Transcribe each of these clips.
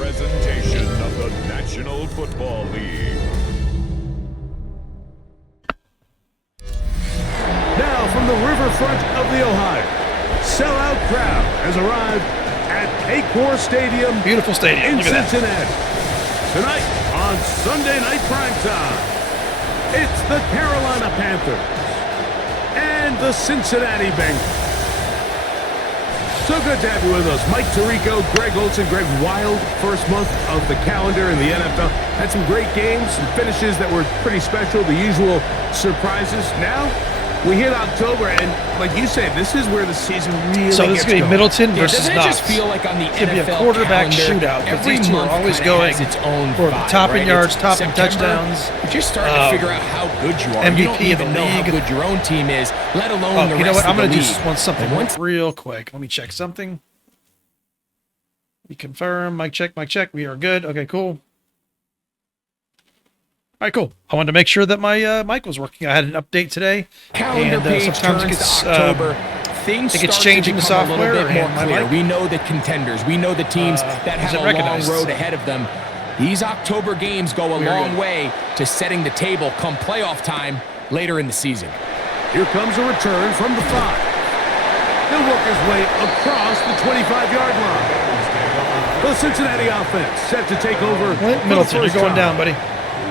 presentation of the National Football League. Now from the riverfront of the Ohio, sellout crowd has arrived at Paycor Stadium. Beautiful stadium. In Cincinnati. Tonight on Sunday Night Primetime, it's the Carolina Panthers and the Cincinnati Bengals. So good to have you with us. Mike Tirico, Greg Olson. Greg, wild first month of the calendar in the NFL. Had some great games, some finishes that were pretty special, the usual surprises. Now, we hit October, and like you said, this is where the season really So this is going to be Middleton versus doesn't it Knox. just feel like on the It's going to be a NFL quarterback calendar, shootout because every these two are month always kinda going has its own for the vibe, top in right? yards, It's top in September, touchdowns. But you're starting to figure out how good you are. You don't MVP of the even know how league. good your own team is, let alone the You know rest what? I'm of the going to league. just want something And once real quick. Let me check something. We confirm. Mic check, mic check. We are good. Okay, cool. All right, cool. I wanted to make sure that my mic was working. I had an update today. calendar and, page sometimes it turns gets, to October, things it gets start changing to the become software a little bit more and my clear. mic. We know the contenders. We know the teams that have is it a recognized? long road ahead of them. These October games go a long way to setting the table come playoff time later in the season. Here comes a return from the 5. He'll work his way across the 25-yard line. The Cincinnati offense set to take over. Middleton, you're going down, buddy.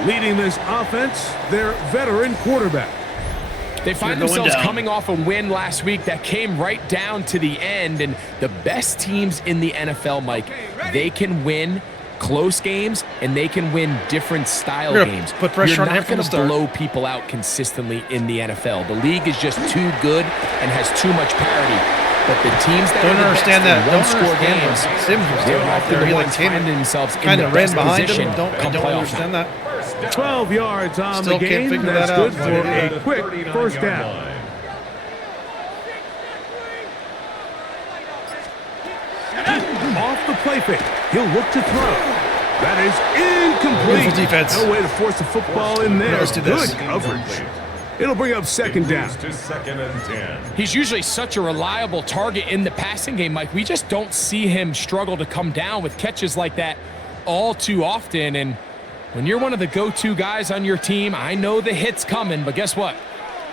Leading this offense, their veteran quarterback. They find themselves coming off a win last week that came right down to the end, and the best teams in the NFL, Mike, they can win close games and they can win different style games. Put pressure You're on him not from going the to start. blow people out consistently in the NFL. The league is just too good and has too much parity. But the teams that Don't are the understand best that. in Don't one-score understand games, what Sims was they're doing out often there. the He ones came finding themselves in kind the of ran best behind position him. I come don't playoff understand time. that. 12 yards on Still the can't game. figure That's that good out. for a quick first down. Off the play fake. He'll look to throw. That is incomplete. Beautiful defense. No way to force the football in there. Let's do this. Good coverage. It'll bring up second down. To second and 10. He's usually such a reliable target in the passing game, Mike. We just don't see him struggle to come down with catches like that all too often. And when you're one of the go-to guys on your team, I know the hit's coming, but guess what?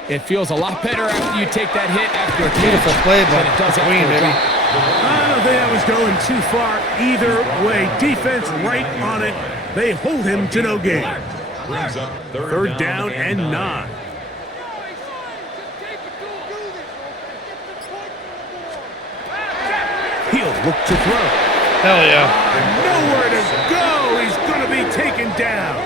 It feels a lot better after you take that hit after a Beautiful catch play than by it does after Queen, a baby. drop. I don't think I was going too far either way. Defense right on it. They hold him to no gain. Brings up Third down and 9. He'll look to throw. Hell yeah. Nowhere to go. He's going to be taken down.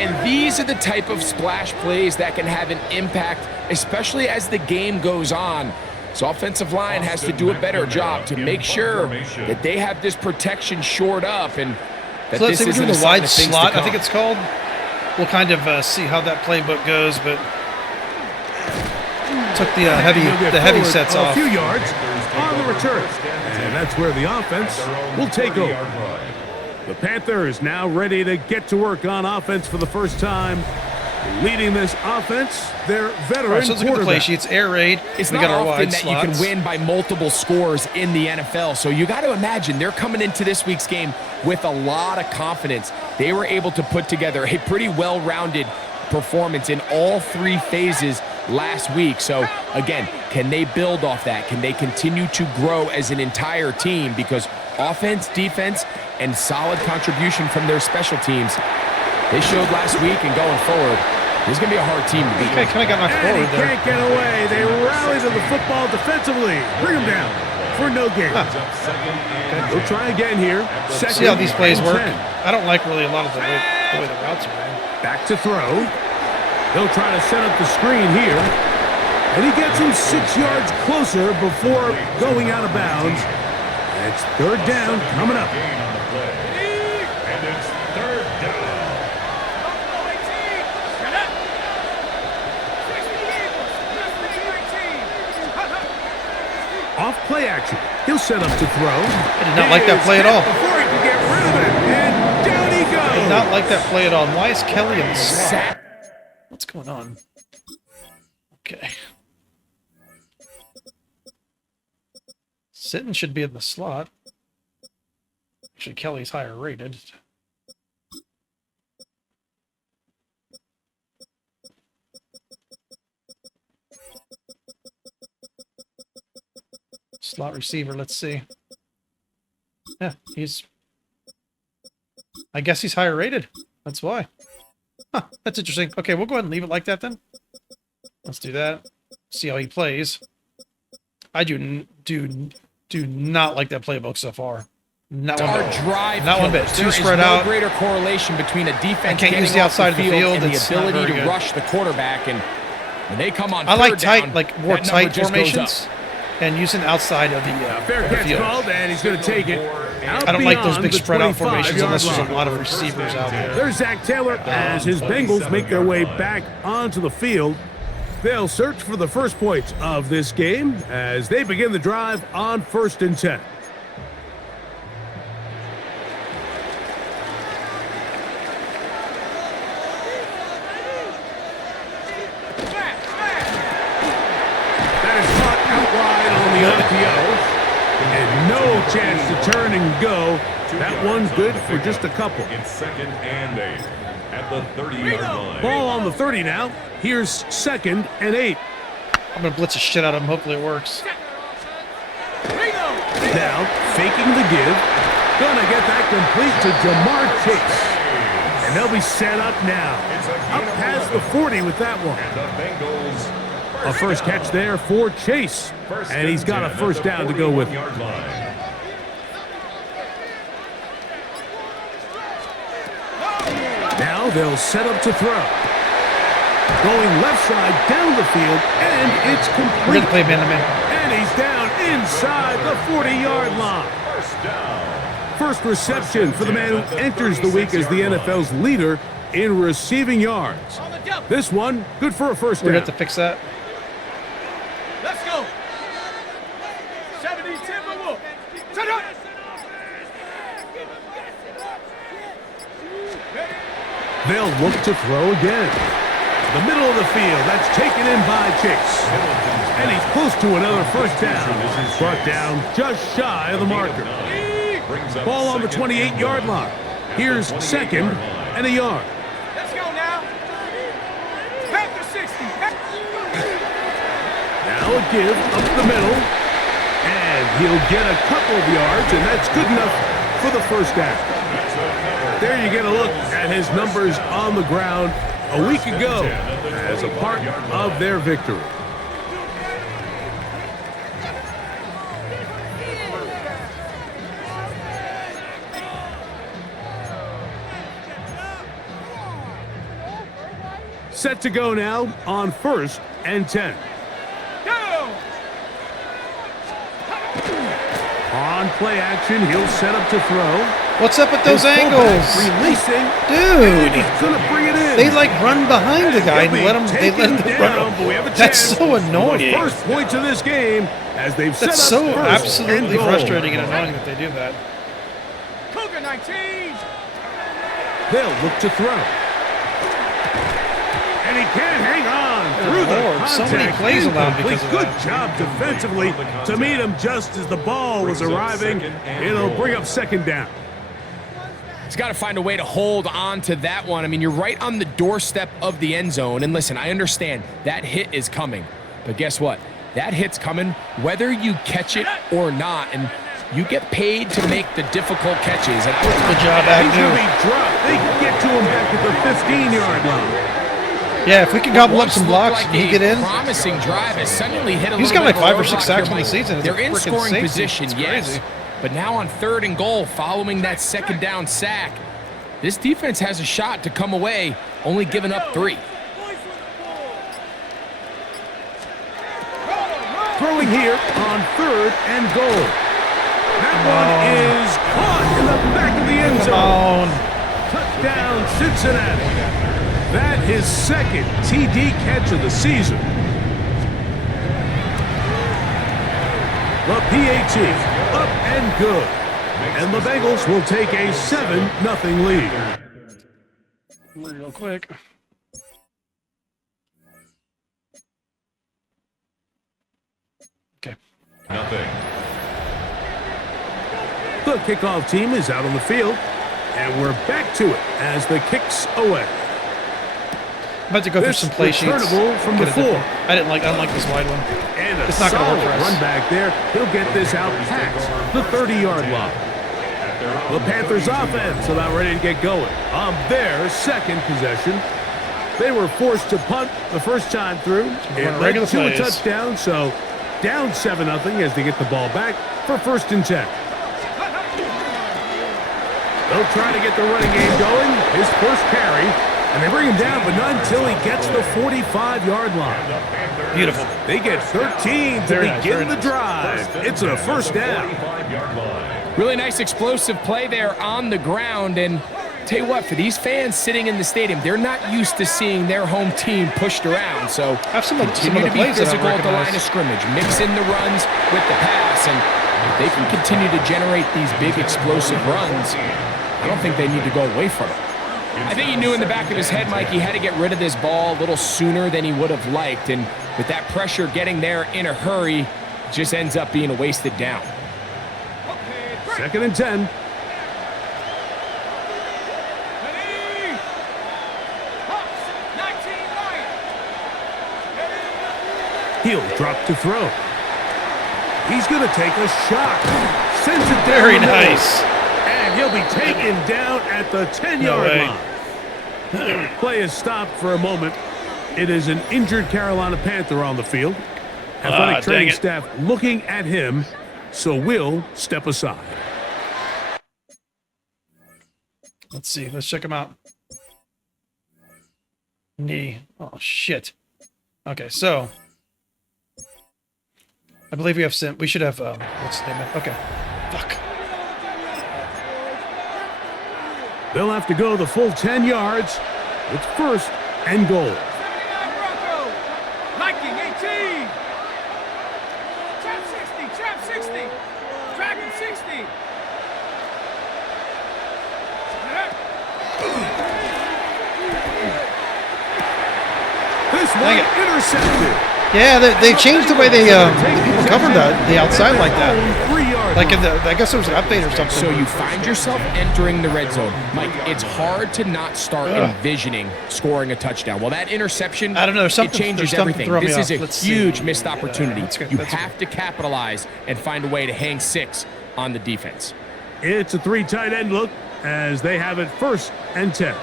And these are the type of splash plays that can have an impact, especially as the game goes on. So offensive line has to do a better job to make sure that they have this protection shored up and that So let's this say we're isn't doing a the wide sign of things to slot, I come. think it's called. We'll kind of see how that playbook goes, but took the heavy Forward sets a off. few yards on the return. And that's where the offense will take over. The Panthers now ready to get to work on offense for the first time. Leading this offense, their veteran All right, so let's look at the play quarterback. sheets. Air raid. It's We not got our often wide that slots. you can win by multiple scores in the NFL. So you got to imagine they're coming into this week's game with a lot of confidence. They were able to put together a pretty well-rounded performance in all three phases last week. So again, can they build off that? Can they continue to grow as an entire team? Because offense, defense, and solid contribution from their special teams, they showed last week and going forward, this is going to be a hard team to beat. Okay, kind of got knocked And he forward there. can't get away. They rally to the football defensively. Bring him down for no gain. We'll try again here. See how these plays Second work. and 10. I don't like really a lot of the way the routes are ran. Back to throw. He'll try to set up the screen here. And he gets him 6 yards closer before going out of bounds. It's third down coming up. And it's third down. Off play action. He'll set up to throw. I did not like that play at all. Before he can get rid of it. And down he goes. Did not like that play at all. Why is Kelly in the slot? What's going on? Okay. Sitton should be in the slot. Actually, Kelly's higher rated. Slot receiver, let's see. Yeah, I guess he's higher rated. That's why. Huh, that's interesting. Okay, we'll go ahead and leave it like that then. Let's do that. See how he plays. I do not like that playbook so far. Not one bit. Drive not one bit. killers. Too There spread is no out. greater correlation between a defense I can't getting use the off outside of the field. and the It's not ability very to good. rush the quarterback. And when they come on I like third tight, down, like more that number tight just goes formations, and using outside of the Fair of the catch field. called, and he's going to take it. Out I don't like those beyond big the spread out formations 25-yard unless there's a line. lot of receivers out there. There's Zach Taylor as his Bengals make their way back onto the field. They'll search for the first points of this game as they begin the drive on 1st and 10. That is caught out wide on the RPO. And no chance to turn and go. That one's good for just a couple. In 2nd and 8 at the 30-yard line. Ball on the 30 now. Here's 2nd and 8. I'm gonna blitz the shit out of him. Hopefully it works. Now, faking the give. Gonna get that complete to Jamar Chase. And they'll be set up now. Up past the 40 with that one. And the Bengals A first catch there for Chase. And he's got a first down to go with him. Yard line. Now they'll set up to throw. Going left side down the field, and it's We're complete. gonna play man-to-man. And he's down inside the 40-yard line. First down. First reception for the man who enters the week as the NFL's leader in receiving yards. This one, good for a first We're gonna down. have to fix that. Let's go. 70 Timberwolf. Set up. They'll look to throw again. The middle of the field, that's taken in by Chase. And he's close to another first down. This is brought down just shy of the marker. Ball on the 28-yard line. Here's 2nd and a yard. Let's go now. Panther 60. Now a give up the middle. And he'll get a couple of yards, and that's good enough for the first down. There you get a look at his numbers on the ground a week ago as a part of their victory. Set to go now on 1st and 10. Go. On play action, he'll set up to throw. What's up with those His fullback angles? Releasing. And Dude, he's gonna bring it in. they like run behind the guy and He'll be let him taken run. down, but we have a That's chance so for annoying. the first points of this game as they've set That's up so first absolutely and goal. frustrating and annoying that they do that. Cougar 19. They'll look to throw. And he can't hang on through the Lord, contact. so many plays allowed Incomplete. because of Good that. job defensively to meet him just as the ball was arriving. It'll bring up 2nd down. He's got to find a way to hold on to that one. I mean, you're right on the doorstep of the end zone. And listen, I understand that hit is coming. But guess what? That hit's coming whether you catch it or not. And you get paid to make the difficult catches. And Good job, He's going to Agnew. be dropped. They can get to him back at the 15-yard line. Yeah, if we can gobble up Once some looked blocks like and he a get in. promising drive has suddenly hit a He's little got bit like of a 5 or 6 roadblock. sacks You're on the like, season. It's They're a in freaking scoring safety. position, It's yes. crazy. But now on 3rd and goal, following that 2nd down sack, this defense has a shot to come away, only giving up 3. Throwing here on 3rd and goal. That one is caught in the back of the end Come zone. on. Touchdown, Cincinnati. That his 2nd TD catch of the season. The PAT up and good. And the Bengals will take a 7-0 lead. Real quick. Okay. Nothing. The The kickoff team is out on the field, and we're back to it as the kick's away. I'm about to go through some play sheets. Returnable from the Get a 4. different- I don't like this wide one. And a It's not gonna solid work for us. run back there. He'll get this out past the 30-yard line. The Panthers offense about ready to get going on their second possession. They were forced to punt the first time through. It led regular to a plays. touchdown, so down 7-0 as they get the ball back for 1st and 10. They'll try to get the running game going. His first carry. And they bring him down, but not until he gets the 45-yard line. Beautiful. They get 13 to Very nice, begin very the nice. drive. It's a first down. Really nice explosive play there on the ground. And tell you what, for these fans sitting in the stadium, they're not used to seeing their home team pushed around. So have some of the continue to be plays that I physical at the recognize. line of scrimmage. Mix in the runs with the pass. And if they can continue to generate these big explosive runs, I don't think they need to go away from it. I think he knew in the back of his head, Mike, he had to get rid of this ball a little sooner than he would have liked. And with that pressure getting there in a hurry, it just ends up being a wasted down. 2nd and 10. Ready? Hawks, 19 line. He'll drop to throw. He's going to take a shot. Sends it down Very the middle. nice. And he'll be taken down at the 10-yard line. Play is stopped for a moment. It is an injured Carolina Panther on the field. Athletic dang training it. staff looking at him, so we'll step aside. Let's see. Let's check him out. Knee. Oh, shit. Okay, so. I believe we have Sim. We should have, what's the name? Okay. Fuck. They'll have to go the full 10 yards. It's 1st and goal. 79 Broncos. Viking 18. Trap 60. Trap 60. Dragon 60. This one intercepted. Yeah, they changed the way they people covered the outside like that. 3-yard Like in the, I guess there was an update or something. So you find yourself entering the red zone. Mike, it's hard to not start envisioning scoring a touchdown. Well, that interception, I don't know, there's it something- changes there's something everything. throwing This me is off. a Let's see. huge missed opportunity. That's good. You That's have to capitalize and find a way to hang 6 on the defense. It's a 3 tight end look as they have it 1st and 10.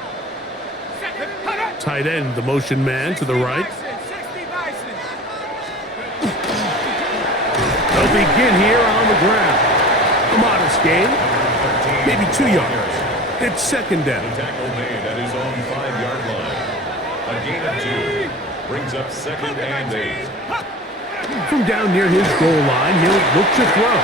Tight end, the motion man to the right. 60 Bison. They'll begin here on the ground. A modest gain, maybe 2 yards. It's 2nd down. Tackle made at his own 5-yard line. A gain of 2 brings up 2nd and 8. From down near his goal line, he'll look to throw.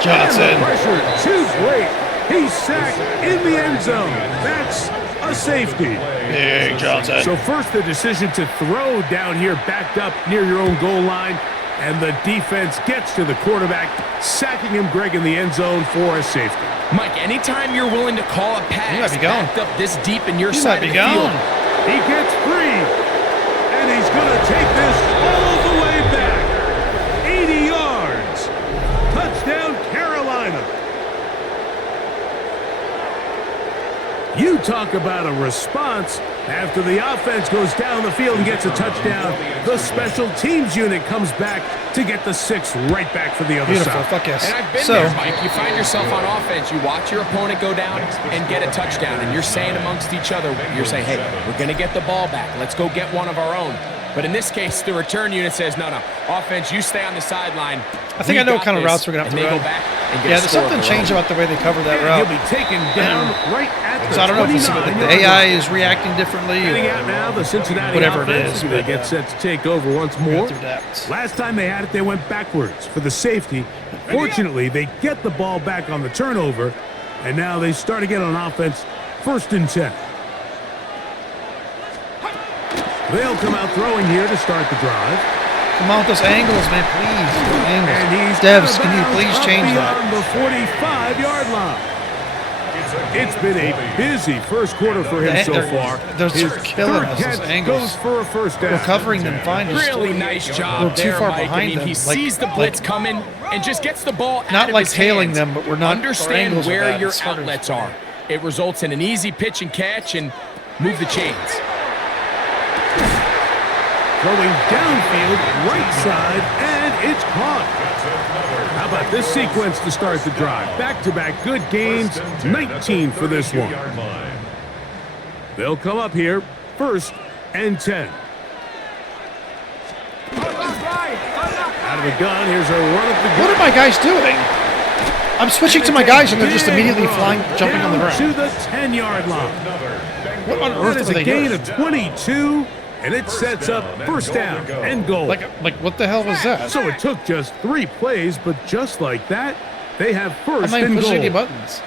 Johnson. And the pressure too great. He's sacked in the end zone. That's a safety. Big Johnson. So first the decision to throw down here backed up near your own goal line, and the defense gets to the quarterback, sacking him, Greg, in the end zone for a safety. Mike, anytime you're willing to call a pass He might be gone. backed up this deep in your He side might of be the field, gone. He gets free, and he's going to take this all the way back. 80 yards. Touchdown, Carolina. You talk about a response. After the offense goes down the field and gets a touchdown, the special teams unit comes back to get the 6 right back for the other Beautiful. side. Fuck yes. And I've been So, there, Mike. You find yourself on offense. You watch your opponent go down and get a touchdown, and you're saying amongst each other, you're saying, hey, we're going to get the ball back. Let's go get one of our own. But in this case, the return unit says, no, offense, you stay on the sideline. I think I know what kind of routes we're going to have to and run. they go back and get Yeah, a there's score of something their changed own. about the way they cover that And route. he'll be taken down right at the So I don't know if it's the 29-yard AI line. is reacting differently Getting or out now, the Cincinnati whatever it offense, is, as they but, get set to take over once more. through that. Last time they had it, they went backwards for the safety. Fortunately, they get the ball back on the turnover, and now they start again on offense, 1st and 10. They'll come out throwing here to start the drive. Come on with those angles, man, please. And Angles. he's Devs, out of can you bounds please up change beyond that? the 45-yard line. It's been a busy first quarter for him so far. They're His killing third us, those catch angles. goes for a first down. We're covering them fine. Just Really nice job We're too there, far Mike. behind I mean, them. he sees the blitz coming and just gets the ball out Not of like his tailing hands. them, but we're not. our Understand angles are where bad. your It's harder. outlets are. It results in an easy pitch and catch and move the chains. Throwing downfield, right side, and it's caught. How about this sequence to start the drive? Back-to-back good gains, 19 for this one. They'll come up here, 1st and 10. Out of the gun, here's a run up the What are my guys doing? I'm switching to my guys, and they're just immediately flying, jumping on the ground. To ground. the 10-yard line. What on That earth is are a they gain doing? of 22, and it sets up first down and goal. Like what the hell was that? So it took just 3 plays, but just like that, they have I'm first not even and pushing any goal. buttons.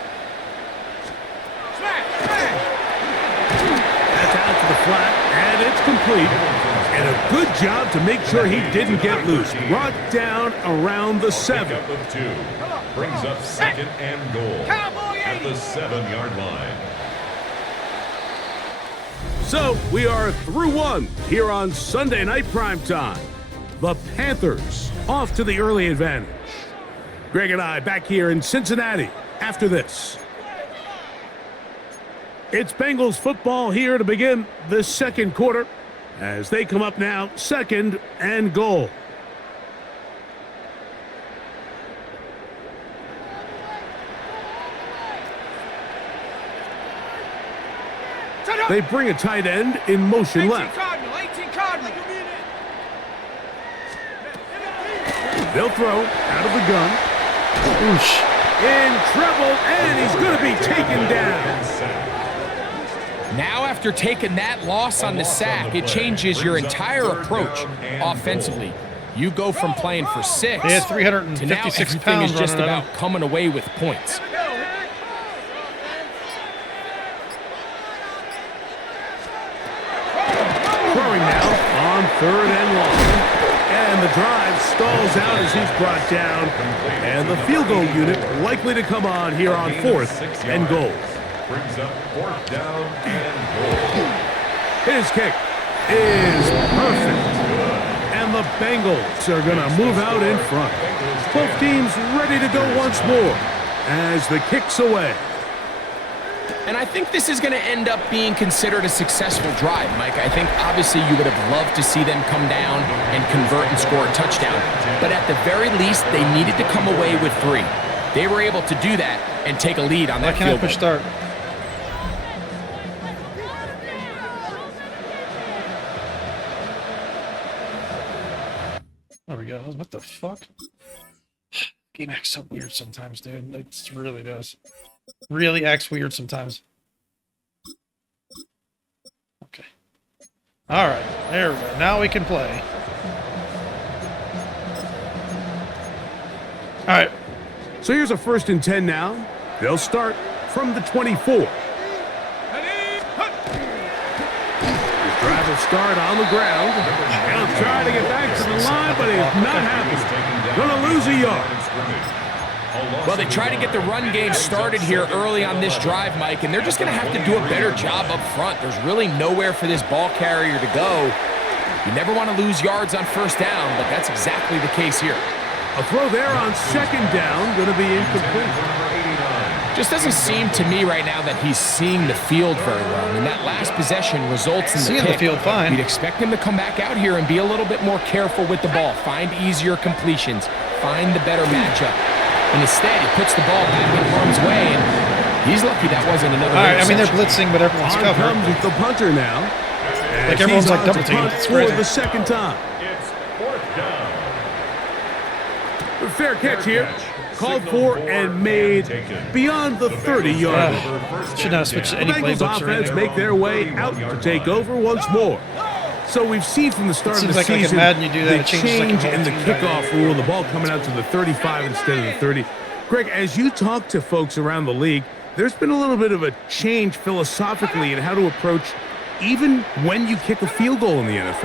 That's out to the flat, and it's complete. And a good job to make sure he didn't get loose. Brought down around the 7. Pickup of 2. Brings up 2nd and goal at the 7-yard line. So we are through 1 here on Sunday Night Primetime. The Panthers off to the early advantage. Greg and I back here in Cincinnati after this. It's Bengals football here to begin the second quarter as they come up now, 2nd and goal. They bring a tight end in motion 18 left. Cardinal, 18 Cardinal. They'll throw out of the gun. Oosh. In trouble, and he's going to be taken down. Now, after taking that loss on the sack, it changes your entire approach offensively. You go from playing for 6 They had to now 356 everything pounds is just running at about coming away with points. Throwing now on 3rd and long. And the drive stalls out as he's brought down. And the field goal unit likely to come on here on 4th and goal. Brings up 4th down and goal. His kick is perfect. And the Bengals are going to move out in front. Both teams ready to go once more as the kick's away. And I think this is going to end up being considered a successful drive, Mike. I think obviously you would have loved to see them come down and convert and score a touchdown. But at the very least, they needed to come away with 3. They were able to do that and take a lead on that Why can't I field goal. push start? There we go. What the fuck? Game acts so weird sometimes, dude. It really does. Really acts weird sometimes. Okay. Alright, there we go. Now we can play. Alright. So here's a 1st and 10 now. They'll start from the 24. Drive will start on the ground. He'll try to get back to the line, but he's not happy. Gonna lose a yard. Well, they try to get the run game started here early on this drive, Mike, and they're just going to have to do a better job up front. There's really nowhere for this ball carrier to go. You never want to lose yards on 1st down, but that's exactly the case here. A throw there on 2nd down, going to be incomplete. Just doesn't seem to me right now that he's seeing the field very well. I mean, that last possession results in Seeing the the pick. field fine. You'd expect him to come back out here and be a little bit more careful with the ball, find easier completions, find the better matchup. And instead, he puts the ball back in harm's way, and he's lucky that wasn't another Alright, I mean, they're interception. blitzing, but everyone's On covered. comes the punter now. Like everyone's He's like on double to teamed. punt It's for crazy. the 2nd time. It's 4th down. Fair catch here. Called for and made beyond the 30-yard line. Should not switch The any Bengals playbooks or offense anything. make their way out to take over once more. So we've seen from the start of Seems the like in season Madden you do that, the it changes like a change whole in the team kickoff rule, the ball coming out to the 35 instead of the 30. Greg, as you talk to folks around the league, there's been a little bit of a change philosophically in how to approach even when you kick a field goal in the NFL.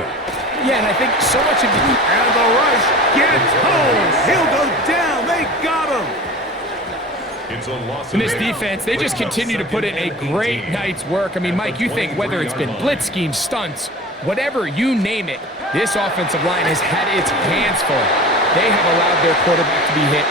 Yeah, and I think so much of the... And the rush gets home. He'll go down. They got him. It's a loss And of this 8. defense, they just Brings up continue to put in a 2nd and great 18. night's work. I mean, Mike, you think whether it's been blitz schemes, stunts, whatever you name it, this offensive line has had its hands full. They have allowed their quarterback to be hit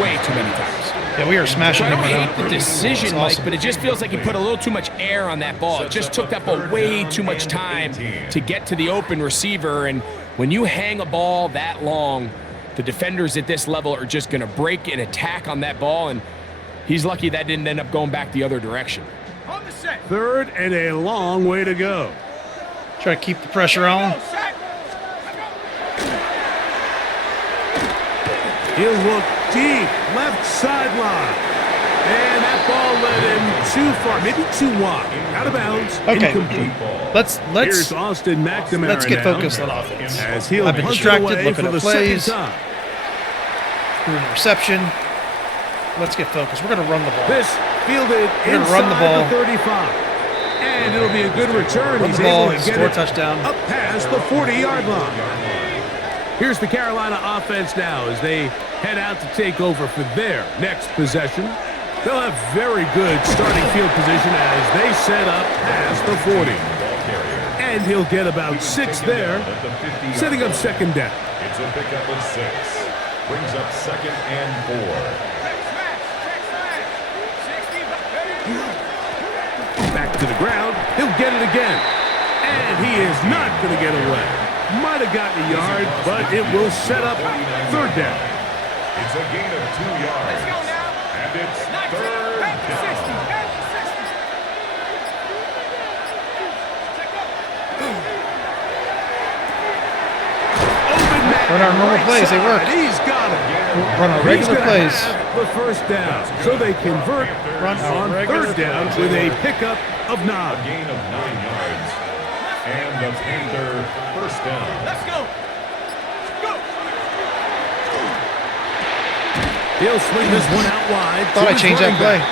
way too many times. Yeah, we are smashing I him don't right hate now. the decision, It's Mike, awesome. but it just feels like he put a little too much air on that ball. It just took that ball way too much time to get to the open receiver. And when you hang a ball that long, the defenders at this level are just going to break and attack on that ball. And he's lucky that didn't end up going back the other direction. On the set. 3rd and a long way to go. Try to keep the pressure on. Go, set. He'll look deep, left sideline. And that ball led him too far, maybe too wide. Out of bounds, Okay. incomplete. Let's Here's Austin McNamara let's get now, focused on offense. as he'll I've been punt it distracted away looking for at the plays. second time. Through the reception. Let's get focused. We're gonna run the ball. This fielded We're gonna inside run the ball. the 35. And it'll be a good return. Run He's the ball, able to get score a it touchdown. up past the 40-yard line. Here's the Carolina offense now as they head out to take over for their next possession. They'll have very good starting field position as they set up past the 40. And he'll get about 6 there, setting up second down. It's a pickup of 6. Brings up 2nd and 4. Back to the ground. He'll get it again. And he is not going to get away. Might have gotten a yard, but it will set up 3rd down. It's a gain of 2 yards. Let's go now. And it's 19, 3rd back to 60, down. back to 60. Check up. Open man. Run our normal plays, they work. He's got it. Run our He's regular gonna plays. have the 1st down. So they convert Run our on regular 3rd down plays. with a pickup of A 9. gain of 9 yards. And the Panther 1st down. Let's go. Go. He'll swing this one out wide. Thought to I his changed that running play. back.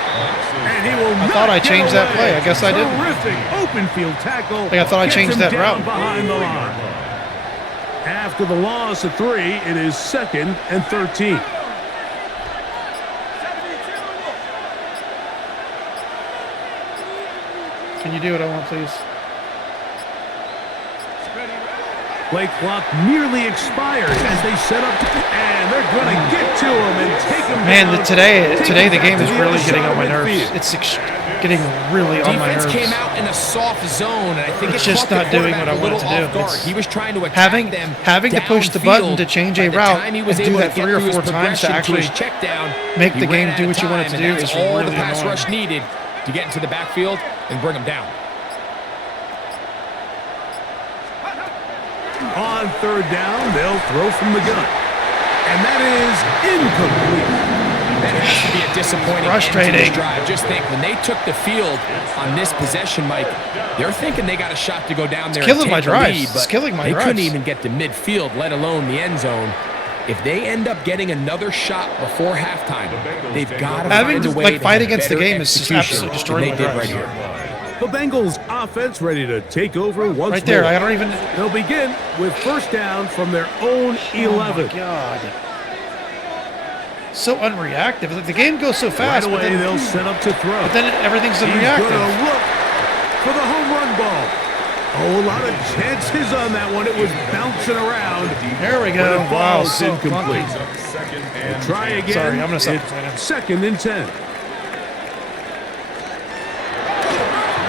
And he will I thought I changed that play. I guess I didn't. Terrific open field tackle. I thought I Gets changed him that down route. behind the line. After the loss of 3, it is 2nd and 13. 72. Can you do what I want, please? Play clock nearly expired as they set up, and they're going to get to him and take him Man, down. today the game is To the really other getting side on my of nerves. midfield. It's getting really on my Defense nerves. came out in a soft zone, and I think It's it just caught the not doing what I quarterback a want it little to off do. guard. It's He was trying to attack having them to push the button downfield. to change By a the route time he and was do able that to get 3 or through 4 his times to progression actually his check down, make he the game ran do out what of you want it time, to and do that's is all really the pass annoying. rush needed to get into the backfield and bring him down. On 3rd down, they'll throw from the gun. And that is incomplete. That has to be a disappointing Frustrating. end to this drive. Just think, when they took the field on this possession, Mike, they're thinking they got a shot to go down there killing and my take the drives. lead, It's but killing my they couldn't drives. even get to midfield, let alone the end zone. If they end up getting another shot before halftime, they've got to Having find a to, way like, to fight have against the better game is just execution absolutely than destroying they my did right drives. here. The Bengals offense ready to take over once Right there, more. I don't even. They'll begin with 1st down from their own Oh 11. my god! So unreactive. Like, the game goes so Right fast, but away, then, they'll set up to throw. but then everything's He's unreactive. going to look for the home run ball. Oh, a lot of chances on that one. It was bouncing around. There we But go. it Wow, falls so incomplete. clunky. 2nd and Try again. Sorry, I'm gonna stop It's complaining. 2nd and 10.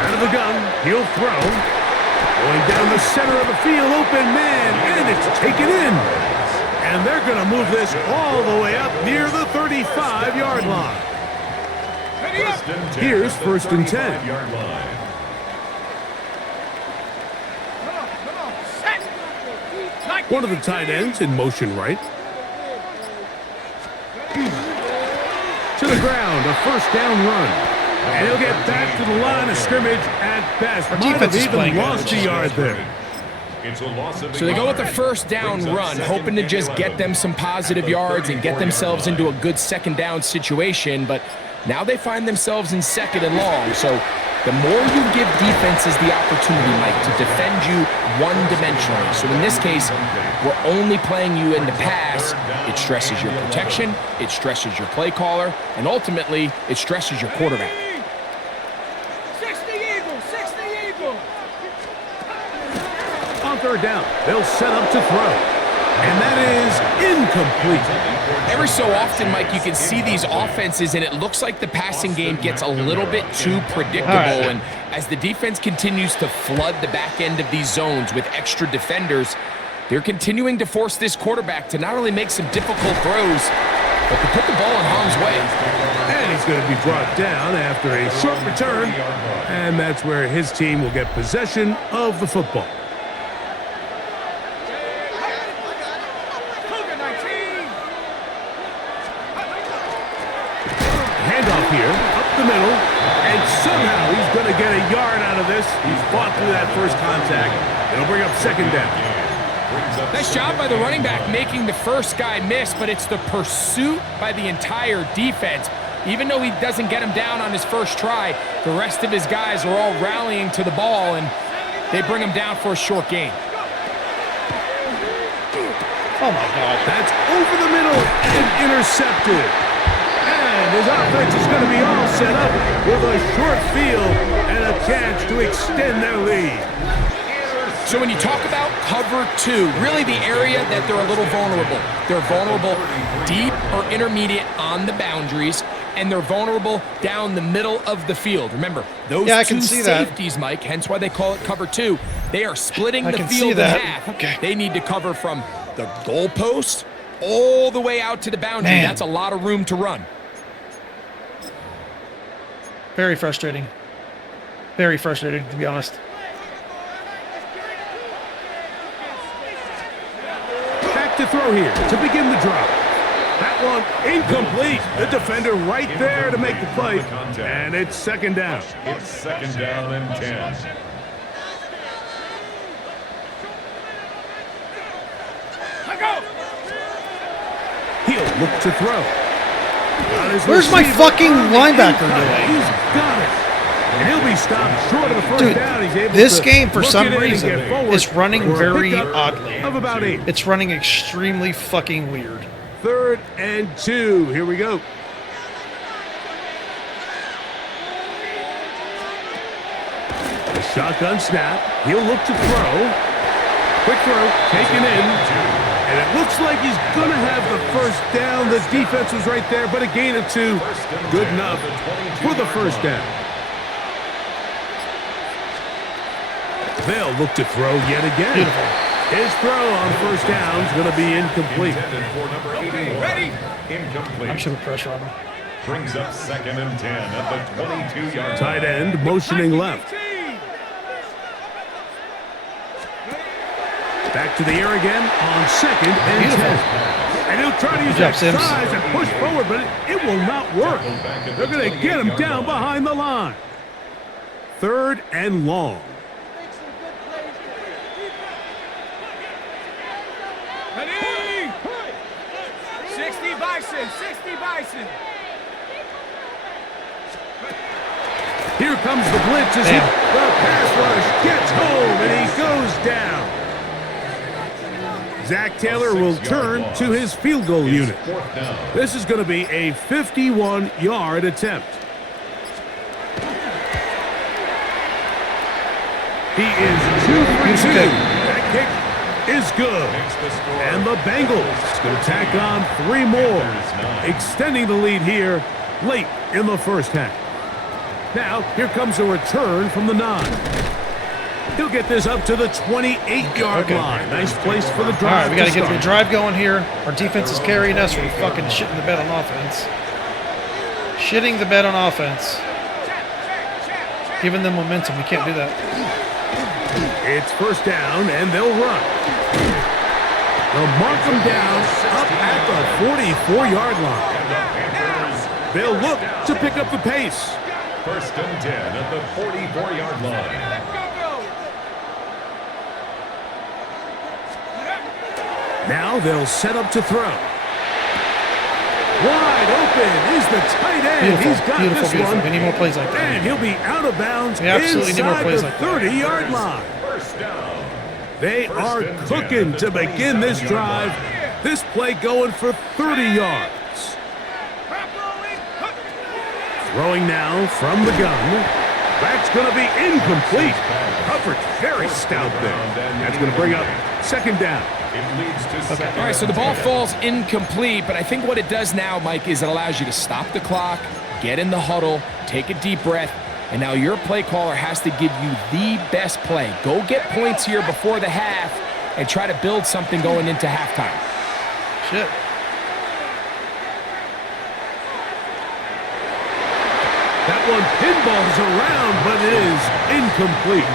Out of the gun, he'll throw. Going down the center of the field, open man, and it's taken in. And they're going to move this all the way up near the 35-yard line. Here's 1st and 10. 35-yard line. Come on, set. Like One of the tight ends in motion right. To the ground, a 1st down run. And he'll get back to the line of scrimmage at best. Our Might defense have is even playing good, lost which a is yard there. It's a loss of So they go with the 1st down run, hoping to just get them some positive yards and get themselves into a good 2nd down situation, but now they find themselves in 2nd and long. So the more you give defenses the opportunity, Mike, to defend you one-dimensionally. So in this case, we're only playing you in the pass. It stresses your protection, it stresses your play caller, and ultimately, it stresses your quarterback. 60 Eagles, 60 Eagles. On third down, they'll set up to throw. And that is incomplete. Every so often, Mike, you can see these offenses, and it looks like the passing game gets a little bit too predictable. Right. And as the defense continues to flood the back end of these zones with extra defenders, they're continuing to force this quarterback to not only make some difficult throws, but to put the ball in harm's way. And he's going to be brought down after a short return. And that's where his team will get possession of the football. Cougar 19. Handoff here, up the middle, and somehow he's going to get a yard out of this. He's fought through that first contact. It'll bring up second down. Nice job by the running back making the first guy miss, but it's the pursuit by the entire defense. Even though he doesn't get him down on his first try, the rest of his guys are all rallying to the ball, and they bring him down for a short gain. Oh, my God. That's over the middle and intercepted. And his offense is going to be all set up with a short field and a chance to extend their lead. So when you talk about cover two, really the area that they're a little vulnerable. They're vulnerable deep or intermediate on the boundaries, and they're vulnerable down the middle of the field. Remember, those I two can see that. safeties, Mike, hence why they call it cover two, they are splitting I the can see field in that. half. Okay. They need to cover from the goalpost all the way out to the boundary. Man. That's a lot of room to run. Very frustrating. Very frustrating, to be honest. Back to throw here to begin the drive. That one incomplete. The defender right there to make the play. And it's second down. It's second down and 10. Let go. He'll look to throw. Got his Where's my receiver fucking on the linebacker inside. doing? He's got it. And he'll be stopped short of the first Dude, down. He's able this to game, for look some it in and reason, get forward is running for a very pickup oddly. Of about 8. It's running extremely fucking weird. Third and 2. Here we go. The shotgun snap. He'll look to throw. Quick throw, taken in. And it looks like he's going to have the first down. The defense was right there, but a gain of 2. Good enough for the first down. They'll look to throw yet again. Beautiful. His throw on first down is going to be incomplete. Intended for number 81. Ready. Incomplete. I'm sure pressure on him. Brings up second and 10 at the 22-yard line. Tight end motioning left. 19. Back to the air again on second and Beautiful. 10. And he'll try to use Good that job, Sims. size and push forward, but it will not work. They're going to get him down behind the line. Third and long. Ready. 60 Bison, 60 Bison. Here comes the blitz as the pass rush gets home and he goes down. Zach Taylor will turn to his field goal unit. Fourth down. This is going to be a 51-yard attempt. He is 2 for 2. That kick is good. Makes the score. And the Bengals going to tack on 3 more, extending the lead here late in the first half. Now, here comes a return from the 9. He'll get this up to the 28-yard line. Nice place for the drive. All right, we got to get the start. drive going here. Our defense is carrying us. We're fucking shitting the bed on offense. Shitting the bed on offense. Giving them momentum. We can't do that. It's first down, and they'll run. They'll mark them down up at the 44-yard line. They'll look to pick up the pace. First and 10 at the 44-yard line. Now they'll set up to throw. Wide open is the tight end. Beautiful, He's got beautiful, this beautiful. one. We need more plays like that. And he'll be out of bounds We absolutely need more inside plays the like that. 30-yard line. First down. They are cooking to begin this drive. This play going for 30 yards. Throwing now from the gun. That's going to be incomplete. Coverage very stout there. That's going to bring up second down. It leads to second. All right, so the ball falls incomplete, but I think what it does now, Mike, is it allows you to stop the clock, get in the huddle, take a deep breath, and now your play caller has to give you the best play. Go get points here before the half and try to build something going into halftime. Shit. That one pinballs around, but it is incomplete.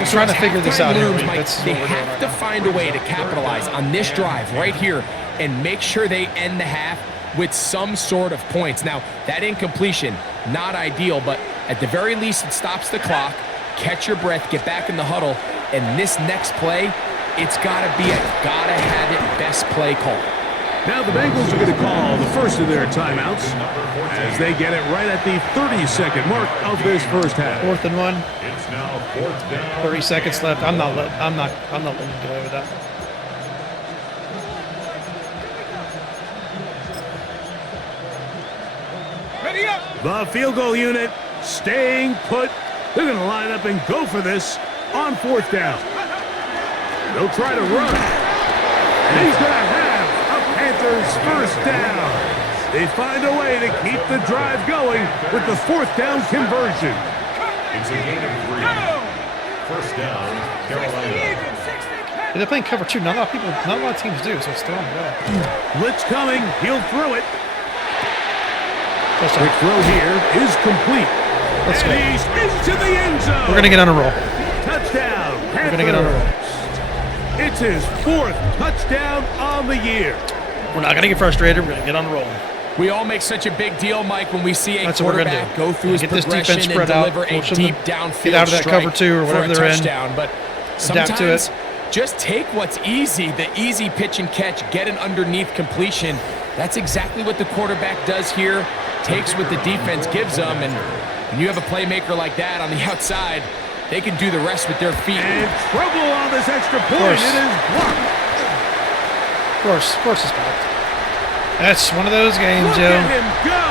I'm trying to figure this out here. Looms, Mike, That's they what we're doing have right to now. find a way to capitalize on this drive right here and make sure they end the half with some sort of points. Now, that incompletion, not ideal, but at the very least, it stops the clock. Catch your breath, get back in the huddle, and this next play, it's got to be a gotta-have-it best play call. Now the Bengals are going to call the first of their timeouts as they get it right at the 30-second mark of this first half. 4th and 1. It's now fourth down. 30 seconds left. I'm not letting him get away with that. Ready up. The field goal unit staying put. They're going to line up and go for this on 4th down. They'll try to run. And he's going to have a Panthers first down. They find a way to keep the drive going with the 4th down conversion. It's a gain of 3. First down, Carolina. Yeah, they're playing cover 2. Not a lot of teams do, so it's still on the go. Blitz coming. He'll throw it. First Quick down. throw here is complete. Let's and go. he's into the end zone. We're going to get on a roll. Touchdown. We're going to get on a roll. It's his 4th touchdown on the year. We're not going to get frustrated. We're going to get on a roll. We all make such a big deal, Mike, when we see a That's what we're gonna quarterback do. go through his Get this progression defense and spread out, deliver a force them to deep downfield get out of that strike cover 2 or for whatever a they're in. touchdown. But Adapt to sometimes it. just take what's easy, the easy pitch and catch, get an underneath completion. That's exactly what the quarterback does here, takes what the defense gives them, and when you have a playmaker like that on the outside, they can do the rest with their feet. And trouble on this extra point. It is blocked. Of course it's blocked. That's one of those games, Look Joe. at him go.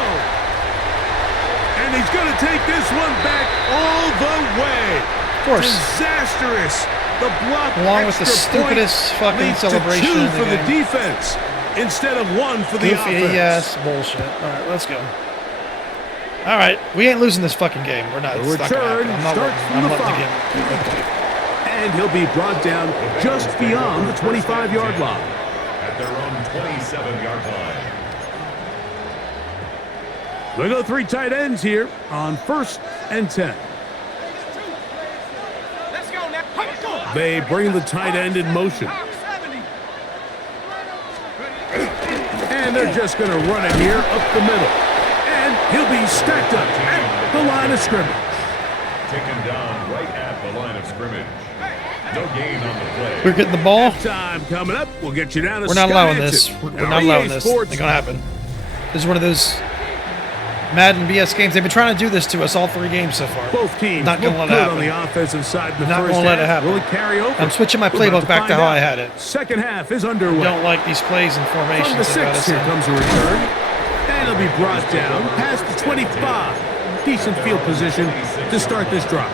And he's going to take this one back all the way. Of course. Disastrous. The block Along with the extra point stupidest fucking leads celebration to 2 in the for the game. defense instead of 1 for the Goofy offense. ass bullshit. All right, let's go. All right, we ain't losing this fucking game. We're not. The It's not gonna return happen. I'm not starts letting, from I'm the letting 5. the game. And he'll be brought down just beyond the 25-yard line. At their own 27-yard line. They go 3 tight ends here on 1st and 10. Let's go now. Let's go. They bring the tight end in motion. 70. And they're just going to run it here up the middle. And he'll be stacked up at the line of scrimmage. Taken down right at the line of scrimmage. No gain on the play. We're getting the ball. Time coming up. We'll get you down to We're not allowing Scott this. Hansen. We're not allowing this. It's Sports. gonna happen. This is one of those Madden BS games. They've been trying to do this to us all 3 games so far. Both teams Not gonna look let it good on happen. the offensive side in the Not first gonna let it half. happen. Will it carry over? I'm switching my We're about playbook back to find how out. I had it. Second half is underway. Don't like these plays and formations. From the they got 6, us here in. comes a return. And he'll be brought down past the 25. Decent field position to start this drive.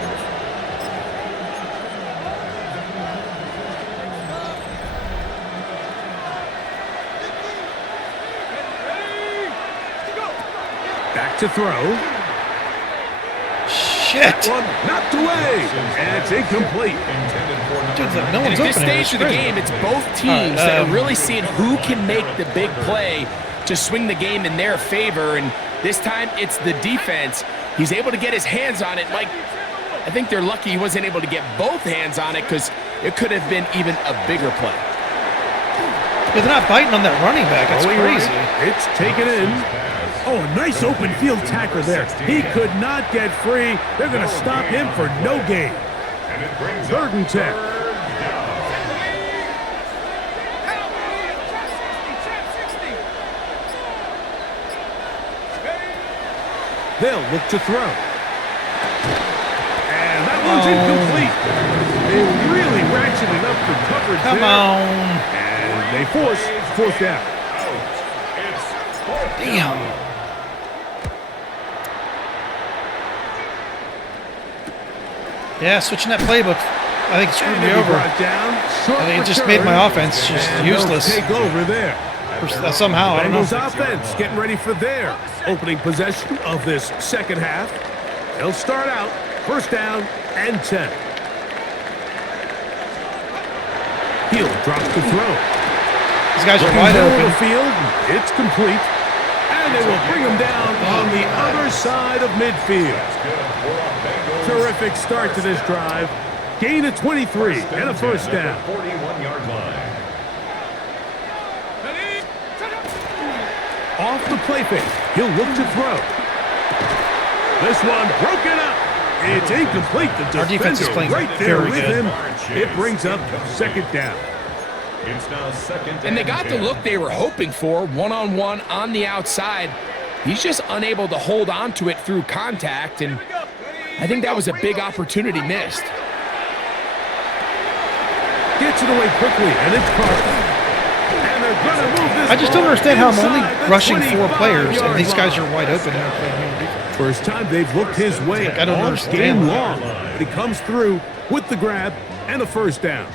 Back to throw. Shit! One knocked away. And it's incomplete. Dude, like, no And one's at this open here. stage of the It's crazy. game, it's both teams that um, are really seeing who can make the big play to swing the game in their favor. And this time, it's the defense. He's able to get his hands on it. Mike, I think they're lucky he wasn't able to get both hands on it because it could have been even a bigger play. Yeah, they're not biting on that running back. It's Going crazy. right. It's taken in. Oh, nice open field tackle there. He could not get free. They're going to stop him for no gain. And it brings 3rd and 10. They'll look to throw. And that one's incomplete. They really ratcheted up the coverage Come there. on. And they force fourth down. Damn. Yeah, switching that playbook, I think screwed me over. I think it just made my offense just useless. Take over there. Somehow, I don't know. Bengals offense getting ready for their opening possession of this second half. They'll start out first down and 10. He'll drop the throw. These guys are wide Middle of open. the field, it's complete. And they will bring him down on the other side of midfield. Terrific start to this drive. Gain of 23 and a first down. 41-yard line. Off the play fake, he'll look to throw. This one broken up. It's incomplete. The Our defense is defender playing right there very with good. him. It brings up second down. It's now second And they got the 10. look they were hoping for, one-on-one on the outside. He's just unable to hold on to it through contact, and I think that was a big opportunity missed. Gets it away quickly, and it's caught. And they're going to move this I just don't ball understand how I'm only inside the rushing 4 players, and these guys line. are wide open and they're playing man defense. First time they've looked his way I don't all understand. game long. But he comes through with the grab and a first down.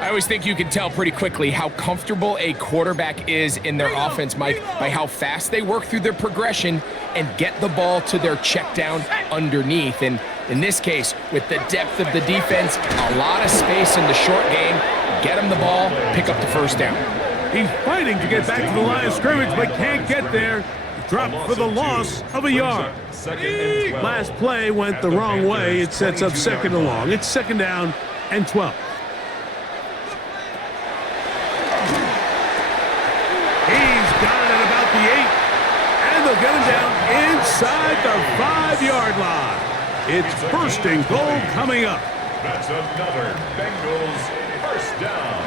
I always think you can tell pretty quickly how comfortable a quarterback is in their offense, Mike, by how fast they work through their progression and get the ball to their check down underneath. And in this case, with the depth of the defense, a lot of space in the short game, get him the ball, pick up the first down. He's fighting to get back to the line of scrimmage, but can't get there. Dropped for the loss of a yard. Second and 12. Last play went the wrong way. It sets up second and long. It's second down and 12. He's got it at about the 8. And they'll get him down inside the 5-yard line. It's first and goal coming up. That's another Bengals first down.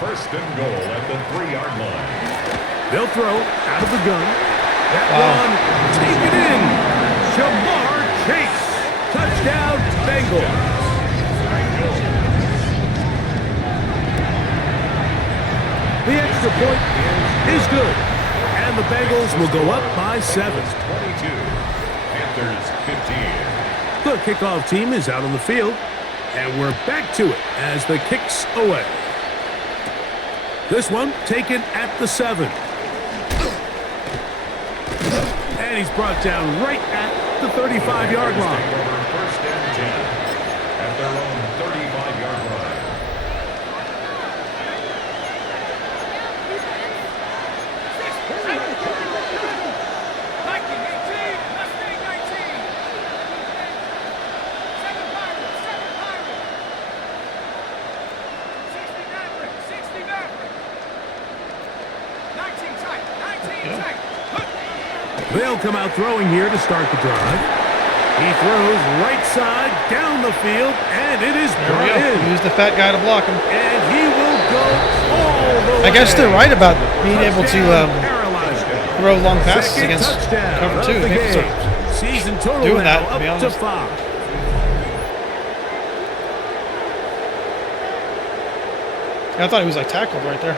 First and goal at the 3-yard line. They'll throw out of the gun. That one, take it in. Jamar Chase. Touchdown, Bengals. The extra point is good. And the Bengals will go up by 7. 22. Panthers 15. The kickoff team is out on the field. And we're back to it as the kick's away. This one taken at the 7. And he's brought down right at the 35-yard line. First and 10 at their own 35-yard line. They'll come out throwing here to start the drive. He throws right side down the field, and it is There we brought go. in. Use the fat guy to block him. And he will go all the way. I guess they're right about being able to Carolina. throw long passes Second against touchdown cover of 2. the Maybe game. start Season total doing now that, to be up to honest. 5. I thought he was like tackled right there.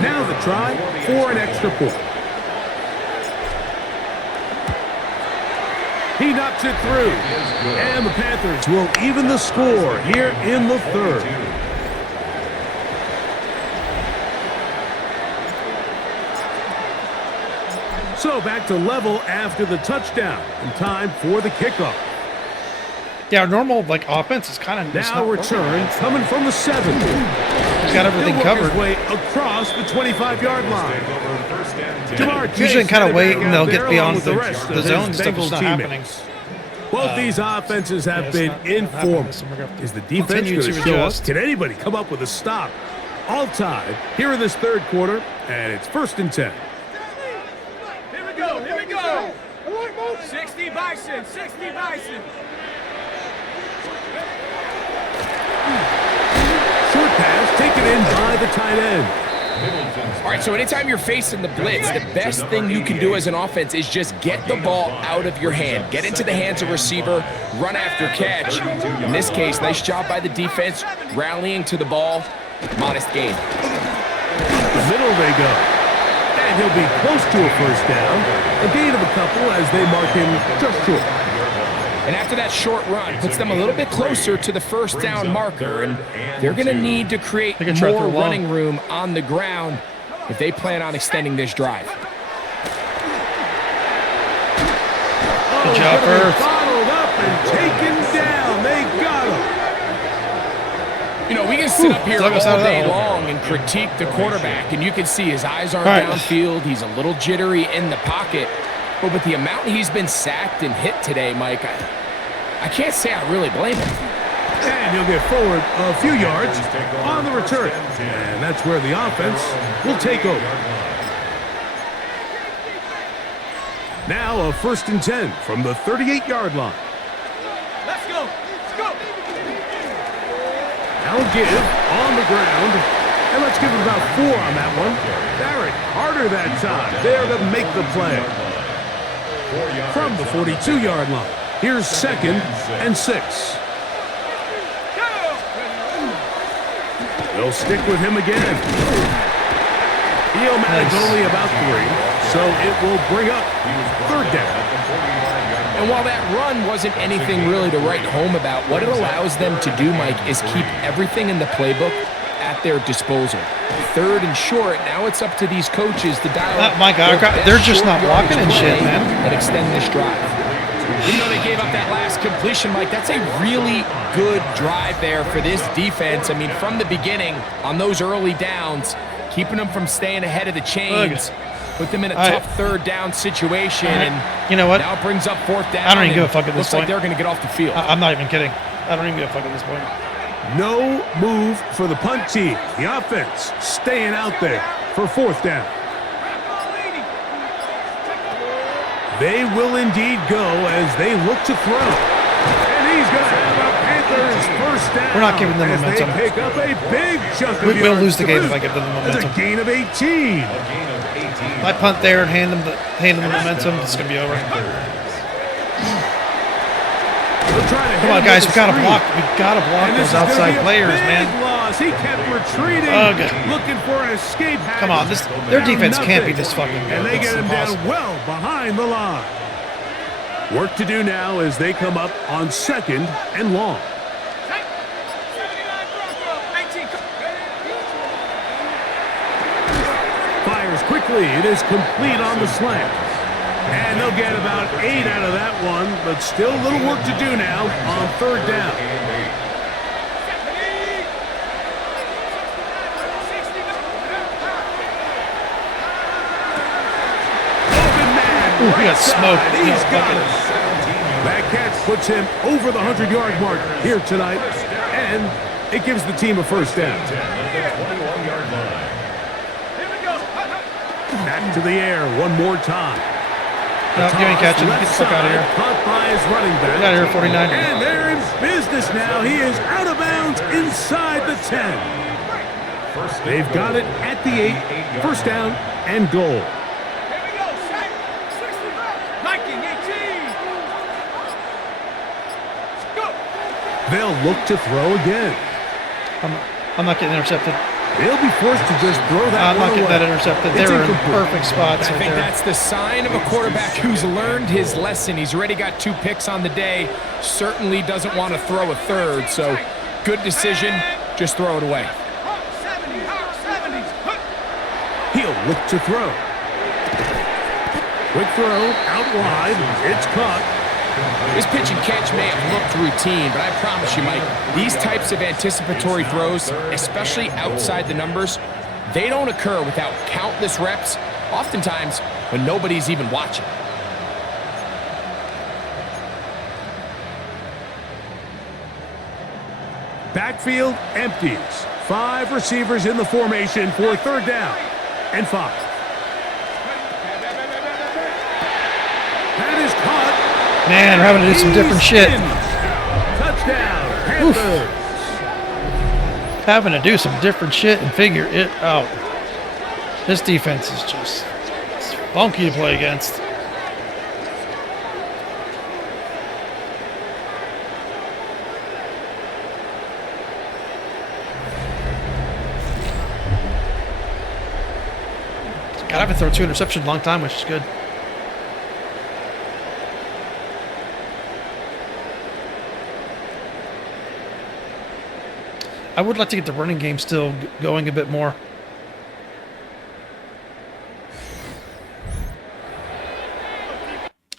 Now the try for an extra point. He knocks it through. And the Panthers will even the score here in the third. So back to level after the touchdown. And time for the kickoff. Yeah, our normal like offense is kind of Now return coming from the 7. He's got everything He'll work covered. his way across the 25-yard line. First and 10. Jamar Usually Chase kind of headed wait back and out they'll there get beyond along with the rest of zone his stuff is Bengals not teammates. happening. Both these offenses have it's been not in happening form. this, and we're gonna have to Is the defense continue going to to show us? adjust. Can anybody come up with a stop? All tied here in this third quarter, and it's first and 10. Here we go. 60 Bison. taken in by the tight end. All right, so anytime you're facing the blitz, the best thing you can do as an offense is just get the ball out of your hand. Get into the hands of receiver, run after catch. In this case, nice job by the defense, rallying to the ball. Modest gain. The middle they go. And he'll be close to a first down. A gain of a couple as they mark him just short. And after that short run, puts them a little bit closer to the first down marker. And they're going to need to create more running room on the ground if they plan on extending this drive. Good job, Firth. Followed up and taken down. They got him. You know, we can sit up here all day long and critique the quarterback, and you can see his eyes aren't downfield. He's a little jittery in the pocket. But with the amount he's been sacked and hit today, Mike, I can't say I really blame him. And he'll get forward a few yards on the return. And that's where the offense will take over. Now a 1st and 10 from the 38-yard line. Let's go. Let's go. I'll give on the ground. And let's give him about 4 on that one. Barrett, harder that time. There to make the play. From the 42-yard line. Here's 2nd and 6. They'll stick with him again. He'll manage only about 3, so it will bring up 3rd down. And while that run wasn't anything really to write home about, what it allows them to do, Mike, is keep everything in the playbook at their disposal. 3rd and short, now it's up to these coaches to dial up. My God, they're just not blocking and shit, man. And extend this drive. Even though they gave up that last completion, Mike, that's a really good drive there for this defense. I mean, from the beginning, on those early downs, keeping them from staying ahead of the chains, put them in a tough 3rd down situation, and you know what? Now it brings up 4th down. I don't even give a fuck at this looks point. Like they're going to get off the field. I'm not even kidding. I don't even give a fuck at this point. No move for the punt team. The offense staying out there for 4th down. They will indeed go as they look to throw. And he's going to have a Panthers 1st down. We're not giving them momentum. They pick up a big chunk of We'll lose the game if I give them the momentum. It's a gain of 18. If I punt there and hand them the momentum, it's going to be over. Come on, guys, we gotta block. We gotta block those outside players, man. Loss. He kept retreating, looking for an escape hatch. Come on, their defense can't be this fucking good. And they get him down well behind the line. Work to do now as they come up on 2nd and long. Fires quickly. It is complete on the slant. And they'll get about 8 out of that one, but still a little work to do now on 3rd down. Open man. Ooh, he got smoked. He's got it. That catch puts him over the 100-yard mark here tonight, and it gives the team a 1st down. Back to the air one more time. No, you ain't catching. Get the fuck out of here. Caught by his running back. Get out of here, 49. And they're in business now. He is out of bounds inside the 10. They've got it at the 8. 1st down and goal. Here we go. 60. 19, 18. Go. They'll look to throw again. I'm not getting intercepted. They'll be forced to just throw that I'm not getting that intercepted. They were in perfect spots. I think that's the sign of a quarterback who's learned his lesson. He's already got 2 picks on the day. Certainly doesn't want to throw a 3rd. So good decision. Just throw it away. He'll look to throw. Quick throw out wide. It's caught. This pitch and catch may have looked routine, but I promise you, Mike, these types of anticipatory throws, especially outside the numbers, they don't occur without countless reps, oftentimes when nobody's even watching. Backfield empties. 5 receivers in the formation for 3rd down and 5. That is caught. Man, we're having to do some different shit. Touchdown, Panthers. having to do some different shit and figure it out. This defense is just it's funky to play against. God, I haven't thrown 2 interceptions in a long time, which is good. I would like to get the running game still going a bit more.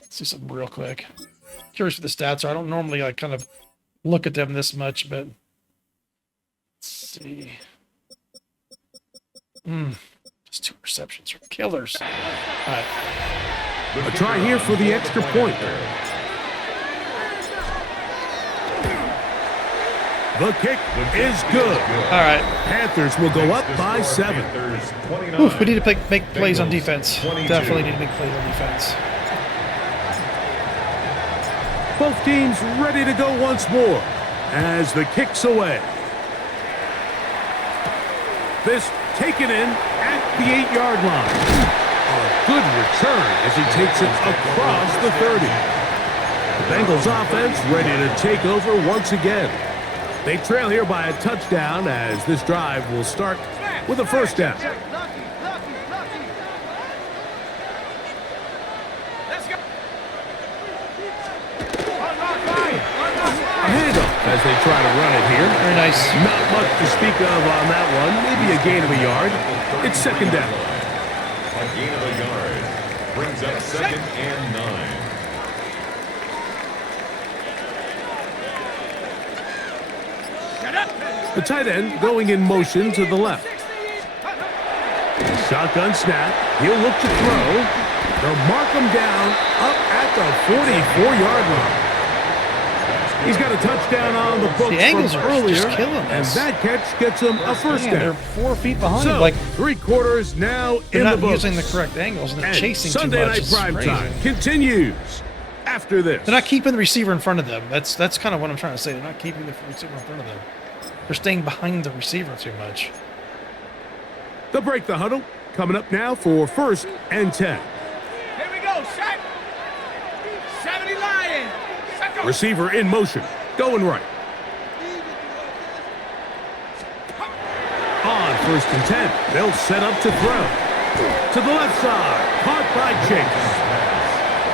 Let's see something real quick. Curious what the stats are. I don't normally like kind of look at them this much, but let's see. Just 2 receptions are killers. All right. A try here for the extra point. The kick is good. All right. Panthers will go up by 7. Oof, we need to make plays on defense. Definitely need to make plays on defense. Both teams ready to go once more as the kick's away. This taken in at the 8-yard line. A good return as he takes it across the 30. The Bengals offense ready to take over once again. They trail here by a touchdown as this drive will start with a first down. Let's go. A handoff as they try to run it here. Very nice. Not much to speak of on that one. Maybe a gain of a yard. It's second down. A gain of a yard brings up 2nd and 9. The tight end going in motion to the left. Shotgun snap. He'll look to throw. They'll mark him down up at the 44-yard line. He's got a touchdown on the books The Angles from are earlier, just killing and us. that catch gets him a first Man, they're down. 4 feet behind. So, Like 3 quarters now they're in the not books. using the correct angles, and they're And chasing Sunday too much. Night It's Prime crazy. Time continues after this. They're not keeping the receiver in front of them. That's kind of what I'm trying to say. They're not keeping the receiver in front of them. They're staying behind the receiver too much. They'll break the huddle. Coming up now for 1st and 10. Here we go, set. 70 Lion. Set go. Receiver in motion. Going right. On 1st and 10. They'll set up to throw. To the left side. Caught by Chase.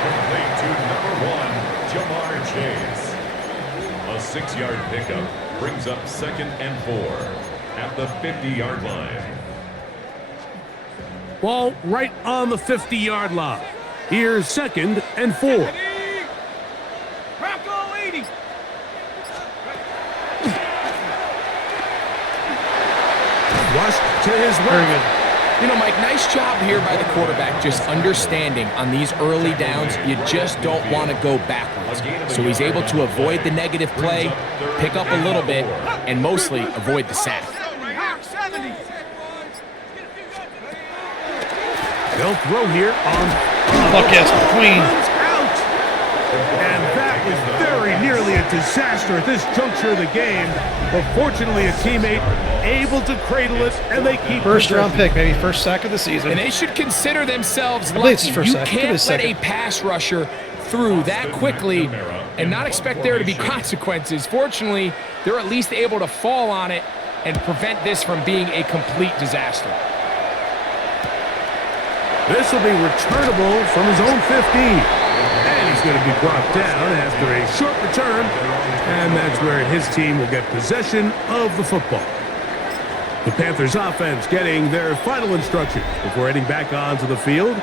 Complete to number 1, Jamar Chase. A 6-yard pickup brings up 2nd and 4 at the 50-yard line. Ball right on the 50-yard line. Here's 2nd and 4. Bronco 80. Rushed to his Very left. good. You know, Mike, nice job here by the quarterback just understanding on these early downs, you just don't want to go backwards. So he's able to avoid the negative play, pick up a little bit, and mostly avoid the sack. 70. They'll throw here on. Fuck yes, McQueen. Out. And that was very nearly a disaster at this juncture of the game. But fortunately, a teammate able to cradle it, and they keep First round possession. pick, maybe first sack of the season. And they should consider themselves believe it's lucky. his first You sack. Could be can't his let a second. pass rusher through that quickly and not expect there to be consequences. Fortunately, they're at least able to fall on it and prevent this from being a complete disaster. This will be returnable from his own 15. And he's going to be brought down after a short return. And that's where his team will get possession of the football. The Panthers offense getting their final instructions before heading back onto the field.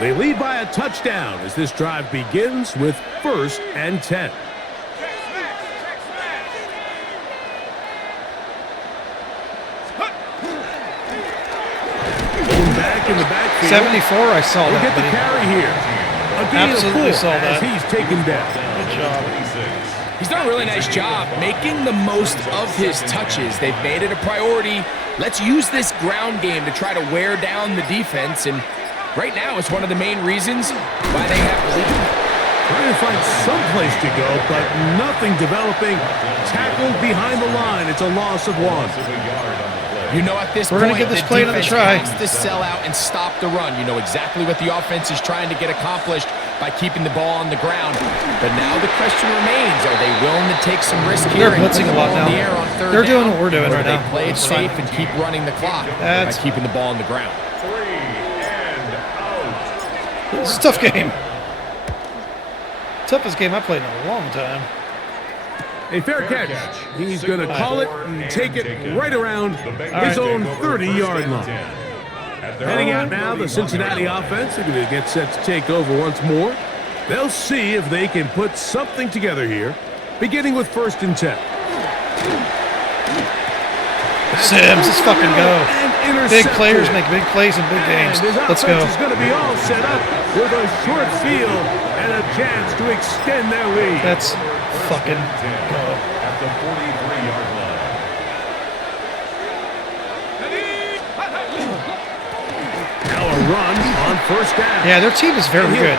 They lead by a touchdown as this drive begins with 1st and 10. Back in the backfield. 74, I saw We'll that. get the Buddy. carry here. A gain of Absolutely 4 saw as that. he's taken down. Good job. He's done a really nice job making the most of his touches. They've made it a priority. Let's use this ground game to try to wear down the defense, and right now it's one of the main reasons why they have the lead. Trying to find some place to go, but nothing developing. Tackled behind the line. It's a loss of 1. Loss of a yard on the play. You know, at this We're point, gonna give this the play another defense try. has to sell out and stop the run. You know exactly what the offense is trying to get accomplished by keeping the ball on the ground. But now the question remains, are they willing to take some risk here? They're blitzing a lot now. In the air on third They're doing down, what we're doing or right do they now. play it It's safe fine. and keep running the clock That's- by keeping the ball on the ground? 3 and out. This is a tough game. Toughest game I played in a long time. A fair catch. He's going to call it and take it right around his own 30-yard line. Heading out now, the Cincinnati offense. They're going to get set to take over once more. They'll see if they can put something together here, beginning with 1st and 10. Sims, let's fucking go. And Big intercepted. players make big plays in big games. And his Let's go. offense is going to be all set up with a short field and a chance to extend their lead. Let's fucking 10 go. at the 43-yard line. Now a run on 1st down. Yeah, their team is very good.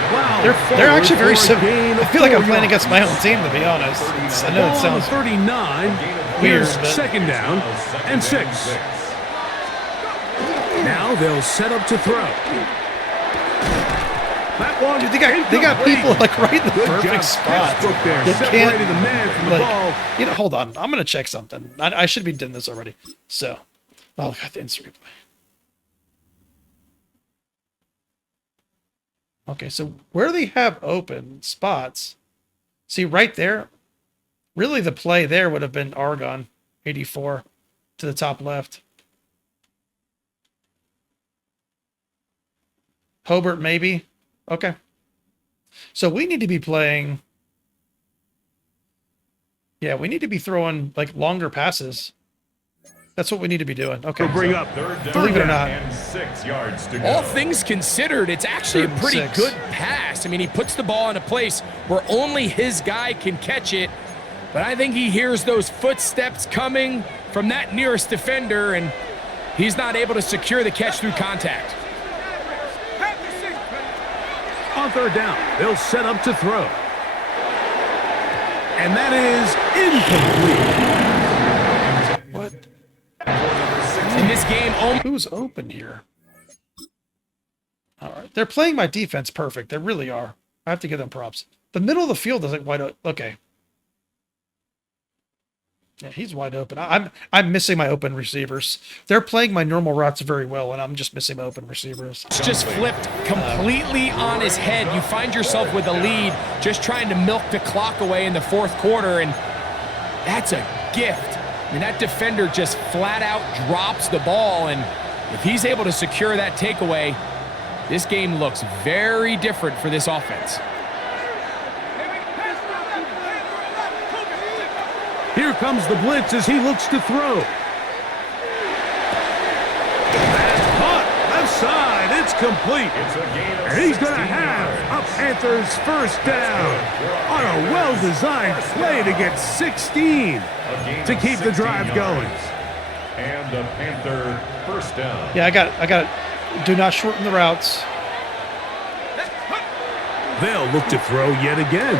They're actually very similar. I feel like I'm playing against my own team, to be honest. I know it Ball on sounds 39. weird, Here's but 2nd down and 6. Now they'll set up to throw. That one, dude, they got people like right in the Good perfect job, spot. textbook there, You separating the man from the ball. You know, hold on. I'm gonna check something. I should be doing this already. So, oh, got the instant replay. Okay, so where they have open spots, see right there. Really, the play there would have been Argon, 84, to the top left. Hobart, maybe. Okay. So we need to be playing. Yeah, we need to be throwing like longer passes. That's what we need to be doing. Okay. He'll bring up Believe it or not. And 6 yards to go. All things considered, it's actually a 3rd and pretty 6. good pass. I mean, he puts the ball in a place where only his guy can catch it, but I think he hears those footsteps coming from that nearest defender, and he's not able to secure the catch through contact. On 3rd down, they'll set up to throw. And that is incomplete. What? In this game, Who's open here? All right. They're playing my defense perfect. They really are. I have to give them props. The middle of the field is like wide open. Okay. Yeah, he's wide open. I'm missing my open receivers. They're playing my normal routes very well, and I'm just missing my open receivers. it's just flipped completely on his head. You find yourself with a lead, just trying to milk the clock away in the 4th quarter, and that's a gift. I mean, that defender just flat out drops the ball, and if he's able to secure that takeaway, this game looks very different for this offense. Here comes the blitz as he looks to throw. That's caught. Left side. It's complete. It's a gain of And he's going to 16 have yards. a Panthers 1st down on a well-designed play to get 16 A gain to of keep the 16 drive yards. going. And the Panther 1st down. Yeah, I got it. Do not shorten the routes. They'll look to throw yet again.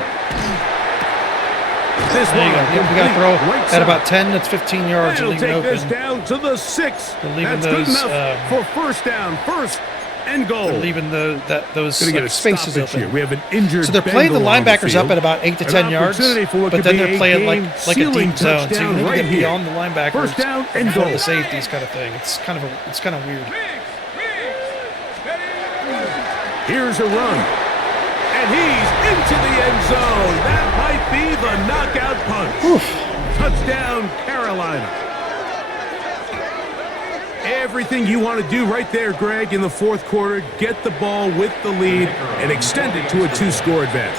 This There you one go. We got to throw right at side. about 10. That's 15 yards. It'll And leave it take this open. down to the 6. They're leaving That's good those, enough for 1st down, 1st and goal. They're leaving those Gonna get like, a spaces stoppage open. here. We have an injured So they're playing the Bengal on linebackers up field. at about 8 to An 10 yards, opportunity for what but could then be they're a playing like a game-sealing deep zone, so you touchdown need to right get here. beyond the linebackers 1st down and before goal. the safeties kind of thing. It's kind of weird. Here's a run. And he's into the end zone. That might be the knockout punch. Touchdown, Carolina. Everything you want to do right there, Greg, in the 4th quarter, get the ball with the lead and extend it to a 2-score advantage.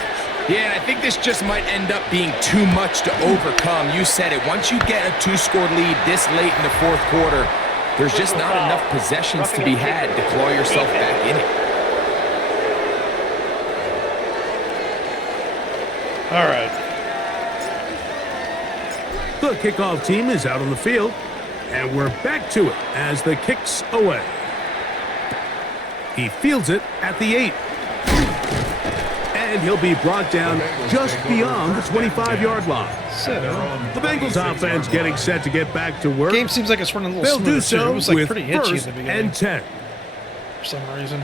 Yeah, and I think this just might end up being too much to overcome. You said it. Once you get a 2-score lead this late in the 4th quarter, there's just not enough possessions to be had to claw yourself back in it. All right. The kickoff team is out on the field, and we're back to it as the kick's away. He fields it at the 8. And he'll be brought down just beyond the 25-yard line. So, The Bengals offense getting set to get back to work. game seems like it's running a little They'll smoother, do too. so It was like with pretty itchy in first the beginning and 10. for some reason.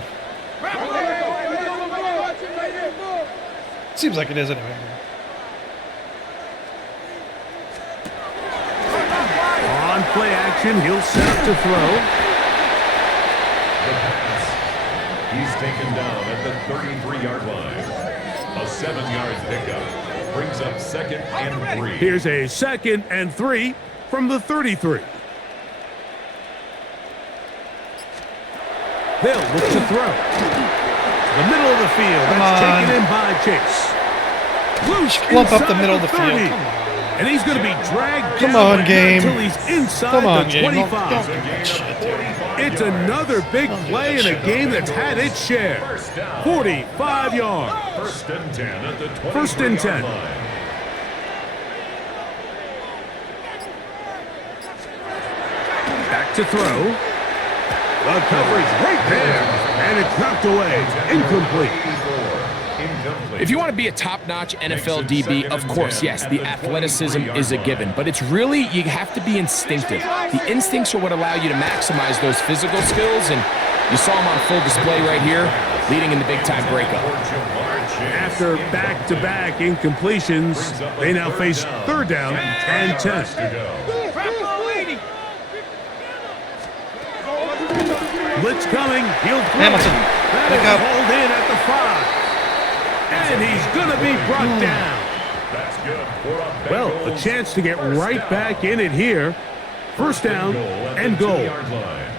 Seems like it is anyway. On play action, he'll set up to throw. He's taken down at the 33-yard line. A 7-yard pickup brings up 2nd and 3. Here's a 2nd and 3 from the 33. They'll look to throw. The middle of the field. That's taken in by Chase. Loose Clump up the inside middle of the 30. field. Come on. And he's going to be dragged Come down on, but game. not until he's inside Come on, the game. 25. Don't do that shit, dude. It's another big play in a game that's had its share. 45 yards. 1st and 10 at the 23-yard First and 10. line. Back to throw. The coverage right there. And it's knocked away. Incomplete. If you want to be a top-notch NFL DB, of course, yes, the athleticism is a given. But it's really, you have to be instinctive. The instincts are what allow you to maximize those physical skills. And you saw him on full display right here, leading in the big-time breakup. After back-to-back incompletions, they now face 3rd down and 10. Blitz coming. He'll throw. Hamilton, That pick is up. hauled in at the 5. And he's going to be brought down. That's good for a Well, a Bengals chance to get right back in it here. First down and goal. 2-yard line.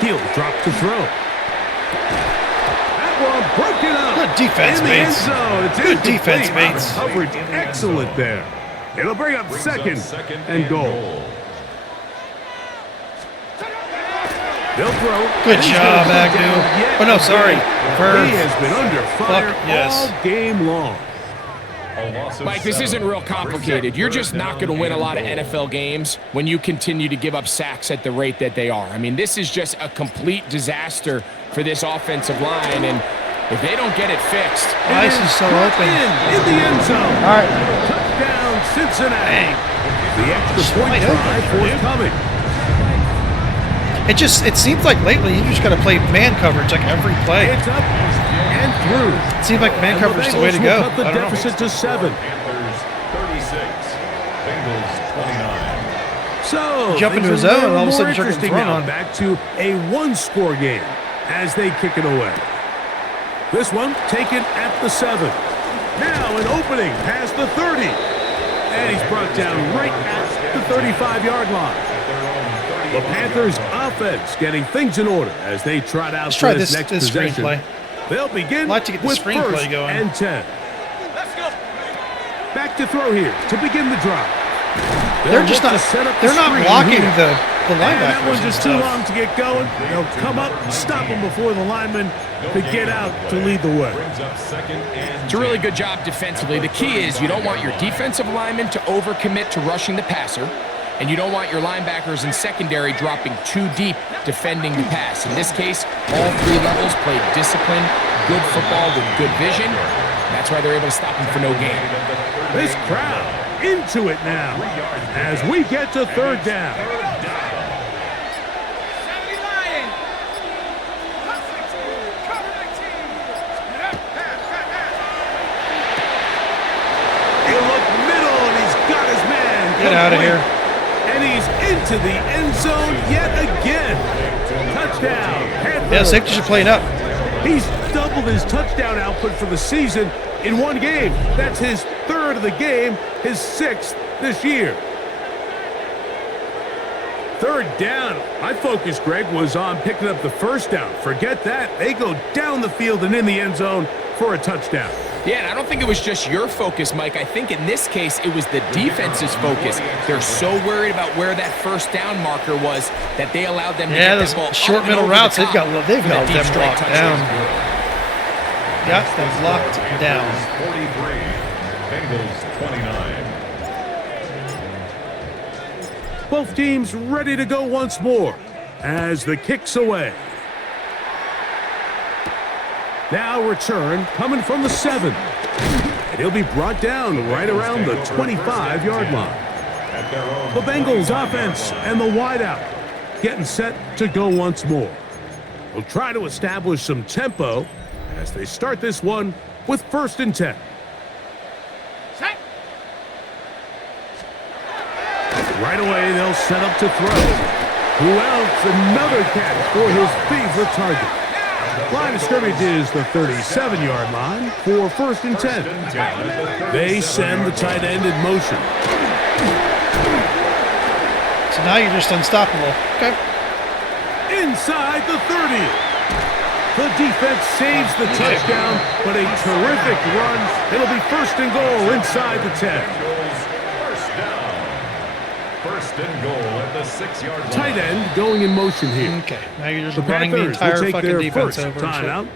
He'll drop to throw. That one broken up. Good defense, in the end Bates. zone. It's Good incomplete. defense, Bates. Coverage excellent there. It'll bring up Brings second up 2nd and goal. They'll throw. Good And he's job, gonna come Agnew. down yet Oh, no, sorry. again. Verve. He has been under fire yes. all game long. A loss of Mike, this 7. isn't real complicated. You're just not going to win a lot of NFL games when you continue to give up sacks at the rate that they are. I mean, this is just a complete disaster for this offensive line, and if they don't get it fixed, Ice is so open. In the end zone. All right. Touchdown, Cincinnati. The extra point wide try open, dude. forthcoming. It seems like lately you just got to play man coverage like every play. It's up and through. It seems like man And coverage is the way to Bengals go. will cut the I don't know. deficit to 7. Panthers 36. Bengals 29. So Jump into things his are zone, and all of a more sudden start getting interesting thrown now. on. Back to a one-score game as they kick it away. This one taken at the 7. Now an opening past the 30. And he's brought down right at the 35-yard line. The Panthers offense getting things in order as they trot out Let's try this this next possession. screenplay. They'll begin I'd like to get the with screenplay first going. and 10. Let's go. Back to throw here to begin the drive. They're just not. They're not blocking the And linebackers. that one's and just too stuff. long to get going. They'll come up, stop them before the lineman to get out to lead the way. Brings up 2nd and it's a really good job defensively. The key is you don't want your defensive linemen to overcommit to rushing the passer, and you don't want your linebackers and secondary dropping too deep defending the pass. In this case, all 3 levels played disciplined, good football with good vision. That's why they're able to stop him for no gain. This crowd into it now as we get to 3rd down. 70 Lions. Cover 19. He'll look middle, and he's got his man. Get out of complete. here. And he's into the end zone yet again. Touchdown. Panthers. Yeah, safety should play it up. He's doubled his touchdown output for the season in one game. That's his 3rd of the game, his 6th this year. 3rd down. My focus, Greg, was on picking up the 1st down. Forget that. They go down the field and in the end zone for a touchdown. Yeah, and I don't think it was just your focus, Mike. I think in this case, it was the defense's focus. They're so worried about where that 1st down marker was that they allowed them to Yeah, get those that ball short up and middle over the routes, they've top got for them that deep strike locked touchdown. down. Got them locked down. 43. Bengals 29. Both teams ready to go once more as the kick's away. Now return coming from the 7. And he'll be brought down right around the 25-yard line. The Bengals offense and the wideout getting set to go once more. We'll try to establish some tempo as they start this one with 1st and 10. Set. Right away, they'll set up to throw. Who else? Another catch for his favorite target. Line of scrimmage is the 37-yard line for 1st and 10. They send the tight end in motion. So now you're just unstoppable. Okay. Inside the 30. The defense saves the touchdown, but a terrific run. It'll be 1st and goal inside the 10. First and goal at the 6-yard line. Tight end going in motion here. Okay. Now you're just The running the Panthers will entire take fucking their defense first over. and shit. timeout.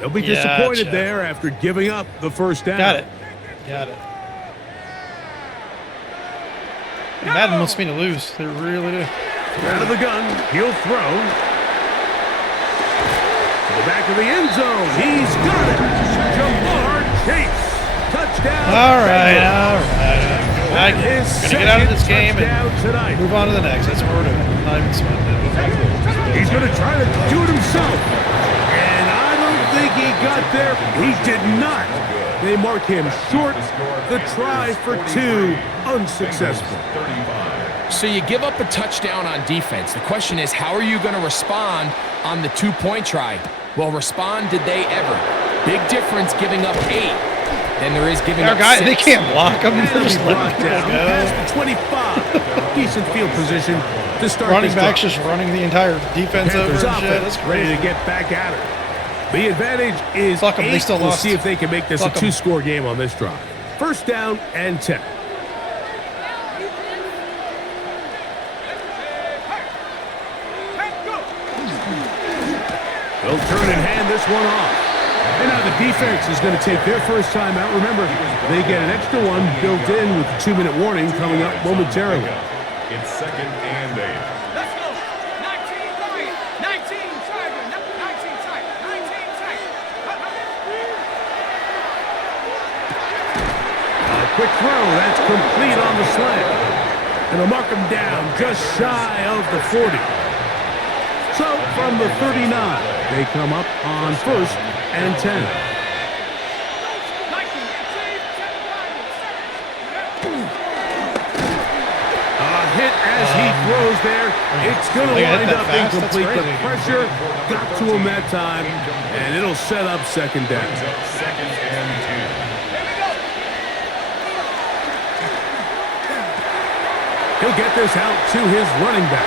They'll be disappointed Gotcha. there after giving up the 1st down. Got it. Got it. Madden wants me to lose. They really do. Out of the gun, he'll throw. To the back of the end zone. He's got it. Jamar Chase. Touchdown. All right. Bengals. All right. I get it. We're gonna get out of this game and move on to the next. That's what we're doing. I'm not even sweating it. He's going to try to do it himself. And I don't think he got there. He did not. They mark him short. The try for 2 unsuccessful. So you give up a touchdown on defense. The question is, how are you going to respond on the 2-point try? Well, respond did they ever? Big difference giving up 8 than there is giving up 6. They can't block them. They're just Brought letting down people past go. the 25. Decent field position to start Running this backs drive. just running the entire defense over Panthers and shit. That's offense ready crazy. to get back at it. The advantage is Fuck 'em, they 8. still We'll lost. see if they can make this Fuck a 'em. 2-score game on this drive. 1st down and 10. They'll turn and hand this one off. And now the defense is going to take their first time out. Remember, they get an extra one built in with the 2-minute warning coming up momentarily. It's 2nd and 8. Let's go. 19 Lion. 19 Tiger. 19 Tiger. 19 Tiger. A quick throw. That's complete on the slant. And they'll mark him down just shy of the 40. So from the 39, they come up on 1st and 10. A hit as he throws there. It's going to They hit wind that up fast? That's incomplete. The crazy. pressure got to him that time, and it'll set up 2nd down. 2nd and 2. He'll get this out to his running back.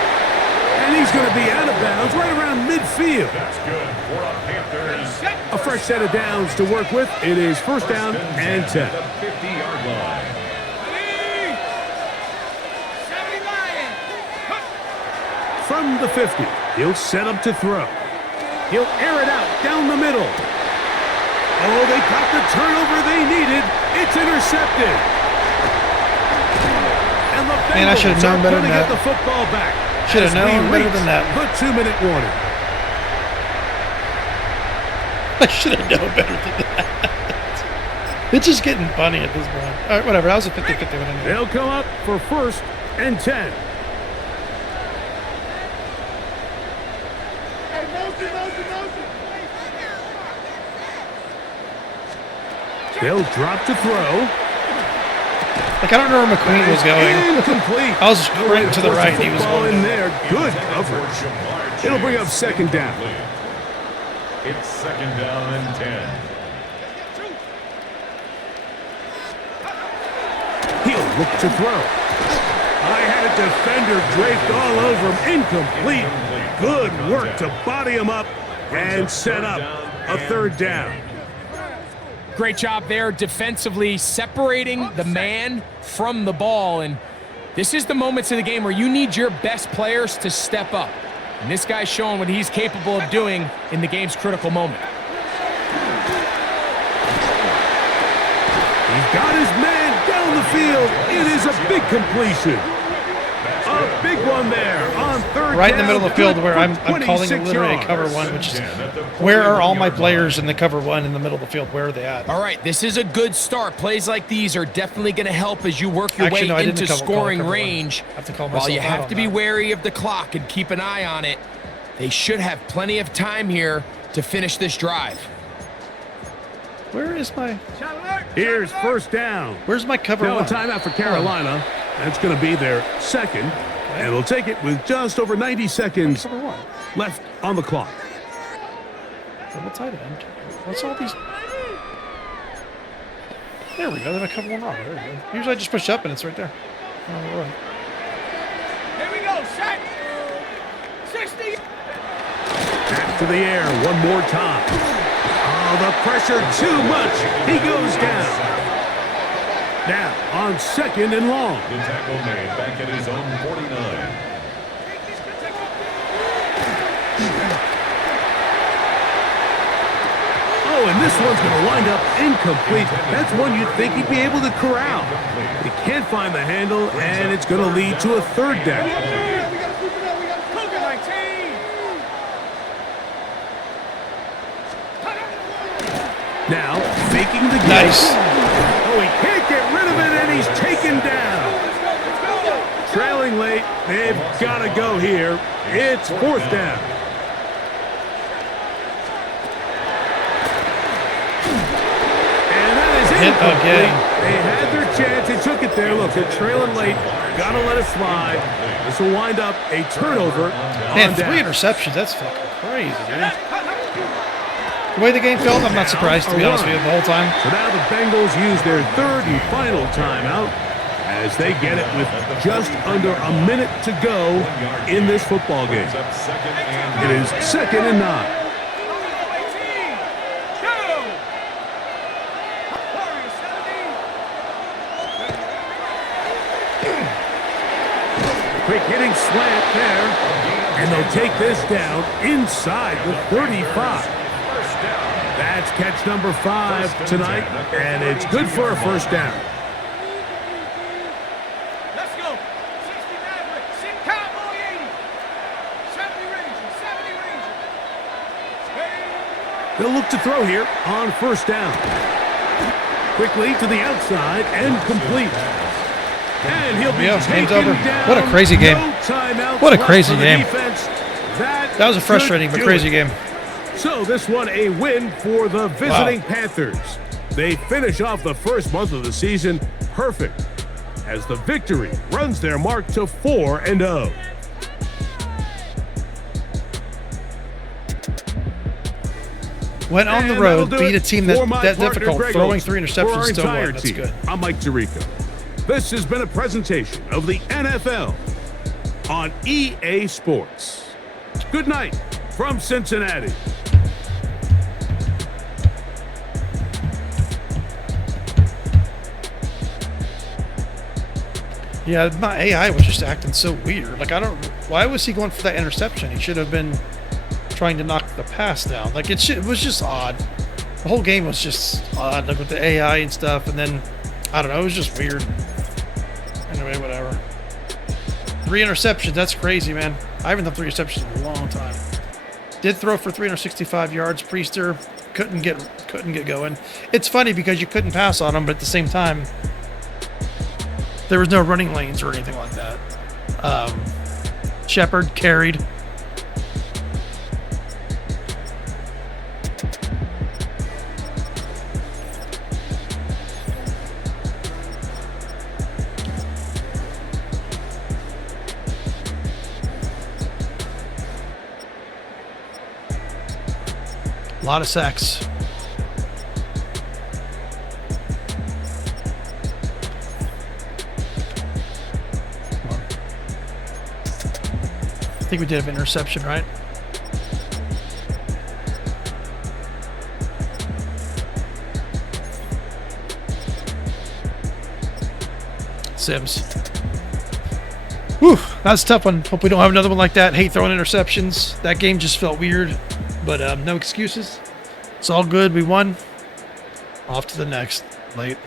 And he's going to be out of bounds right around midfield. That's good for a Panthers. A fresh set of downs to work with. It is 1st down and 10. At the 50-yard line. 70 Lion. From the 50, he'll set up to throw. He'll air it out down the middle. Oh, they got the turnover they needed. It's intercepted. And the Man, I should've Bengals known are better gonna than get that. the football back. Should've as we known better reach than that. The 2-minute warning. I should have known better than that. It's just getting funny at this point. All right, whatever. That was a 50-50 one anyway. They'll come up for 1st and 10. They'll drop to throw. Like, I don't know where McQueen was going. Incomplete. I was right to the right. He was Football going in there. Good coverage. It'll bring up 2nd down. It's 2nd down and 10. He'll look to throw. I had a defender draped all over him. Incomplete. Good work to body him up and set up a 3rd down. Great job there defensively, separating the man from the ball. And this is the moments of the game where you need your best players to step up. And this guy's showing what he's capable of doing in the game's critical moment. He's got his man down the field. It is a big completion. A big one there on on third right in the down, middle of the field good where for I'm calling it 26 literally a yards. cover one, which is where are all my players in the cover one in the middle of the field? Where are they at? All right, this is a good start. Plays like these are definitely going to help as you work your Actually, no, I way didn't into call scoring cover one. range. I have to call While you myself out have on to be that. wary of the clock and keep an eye on it, they should have plenty of time here to finish this drive. Where is my? Here's first down. Where's my cover Now a one? timeout for Carolina. That's going to be their second. And they'll take it with just over 90 seconds Cover one. left on the clock. Double tight end. What's all these? There we go. Then I cover one wrong. There we go. Usually I just push up and it's right there. Oh, right. Here we go, set. 60. Back to the air one more time. Oh, the pressure too much. He goes down. Now on second and long. The tackle made back at his own 49. Oh, and this one's going to wind up incomplete. That's one you'd think he'd be able to corral. He can't find the handle, and it's going to lead to a third down. Cougar 19. Now, faking the game. Nice. Oh, he can't get rid of it, and he's taken down. Trailing late, they've got to go here. It's fourth down. And that is Hit incomplete. again. They had their chance. They took it there. Look, they're trailing late. Got to let it slide. This will wind up a turnover Man, on 3 down. interceptions. That's fucking crazy, dude. The way the game felt, I'm not surprised, to be honest with you, the whole time. So now the Bengals use their third and final timeout as they get it with just under a minute to go in this football game. Brings up second and It is second and 9. 18. Go. Warriors 70. Quick hitting slant there. And they'll take this down inside the 35. That's catch number 5 tonight, and it's good for a first down. Let's go. 60 Maverick. Cowboy 80. 70 Ranger. 70 Ranger. They'll look to throw here on first down. Quickly to the outside and complete. And he'll be Yeah, taken game's over. down. What a crazy game. No timeouts What a left crazy for the game. defense. That was a should frustrating but do crazy it. game. So this one a win for the visiting Panthers. They finish off the first month of the season perfect as the victory runs their mark to 4-0. Went on the And road, that'll do beat a it team for that my that partner, difficult, Greg throwing Olson. 3 For interceptions, our still entire won. That's team, good. I'm Mike Tirico. This has been a presentation of the NFL on EA Sports. Good night from Cincinnati. Yeah, my AI was just acting so weird. Like, I don't... Why was he going for that interception? He should have been trying to knock the pass down. Like, it was just odd. The whole game was just odd, like with the AI and stuff. And then, I don't know, it was just weird. Anyway, whatever. 3 interceptions, that's crazy, man. I haven't done 3 interceptions in a long time. Did throw for 365 yards. Priester couldn't get going. It's funny because you couldn't pass on him, but at the same time, there was no running lanes or anything like that. Shepard carried. A lot of sacks. I think we did have an interception, right? Sims. Whew, that's a tough one. Hope we don't have another one like that. Hate throwing interceptions. That game just felt weird, but no excuses. It's all good. We won. Off to the next. Late.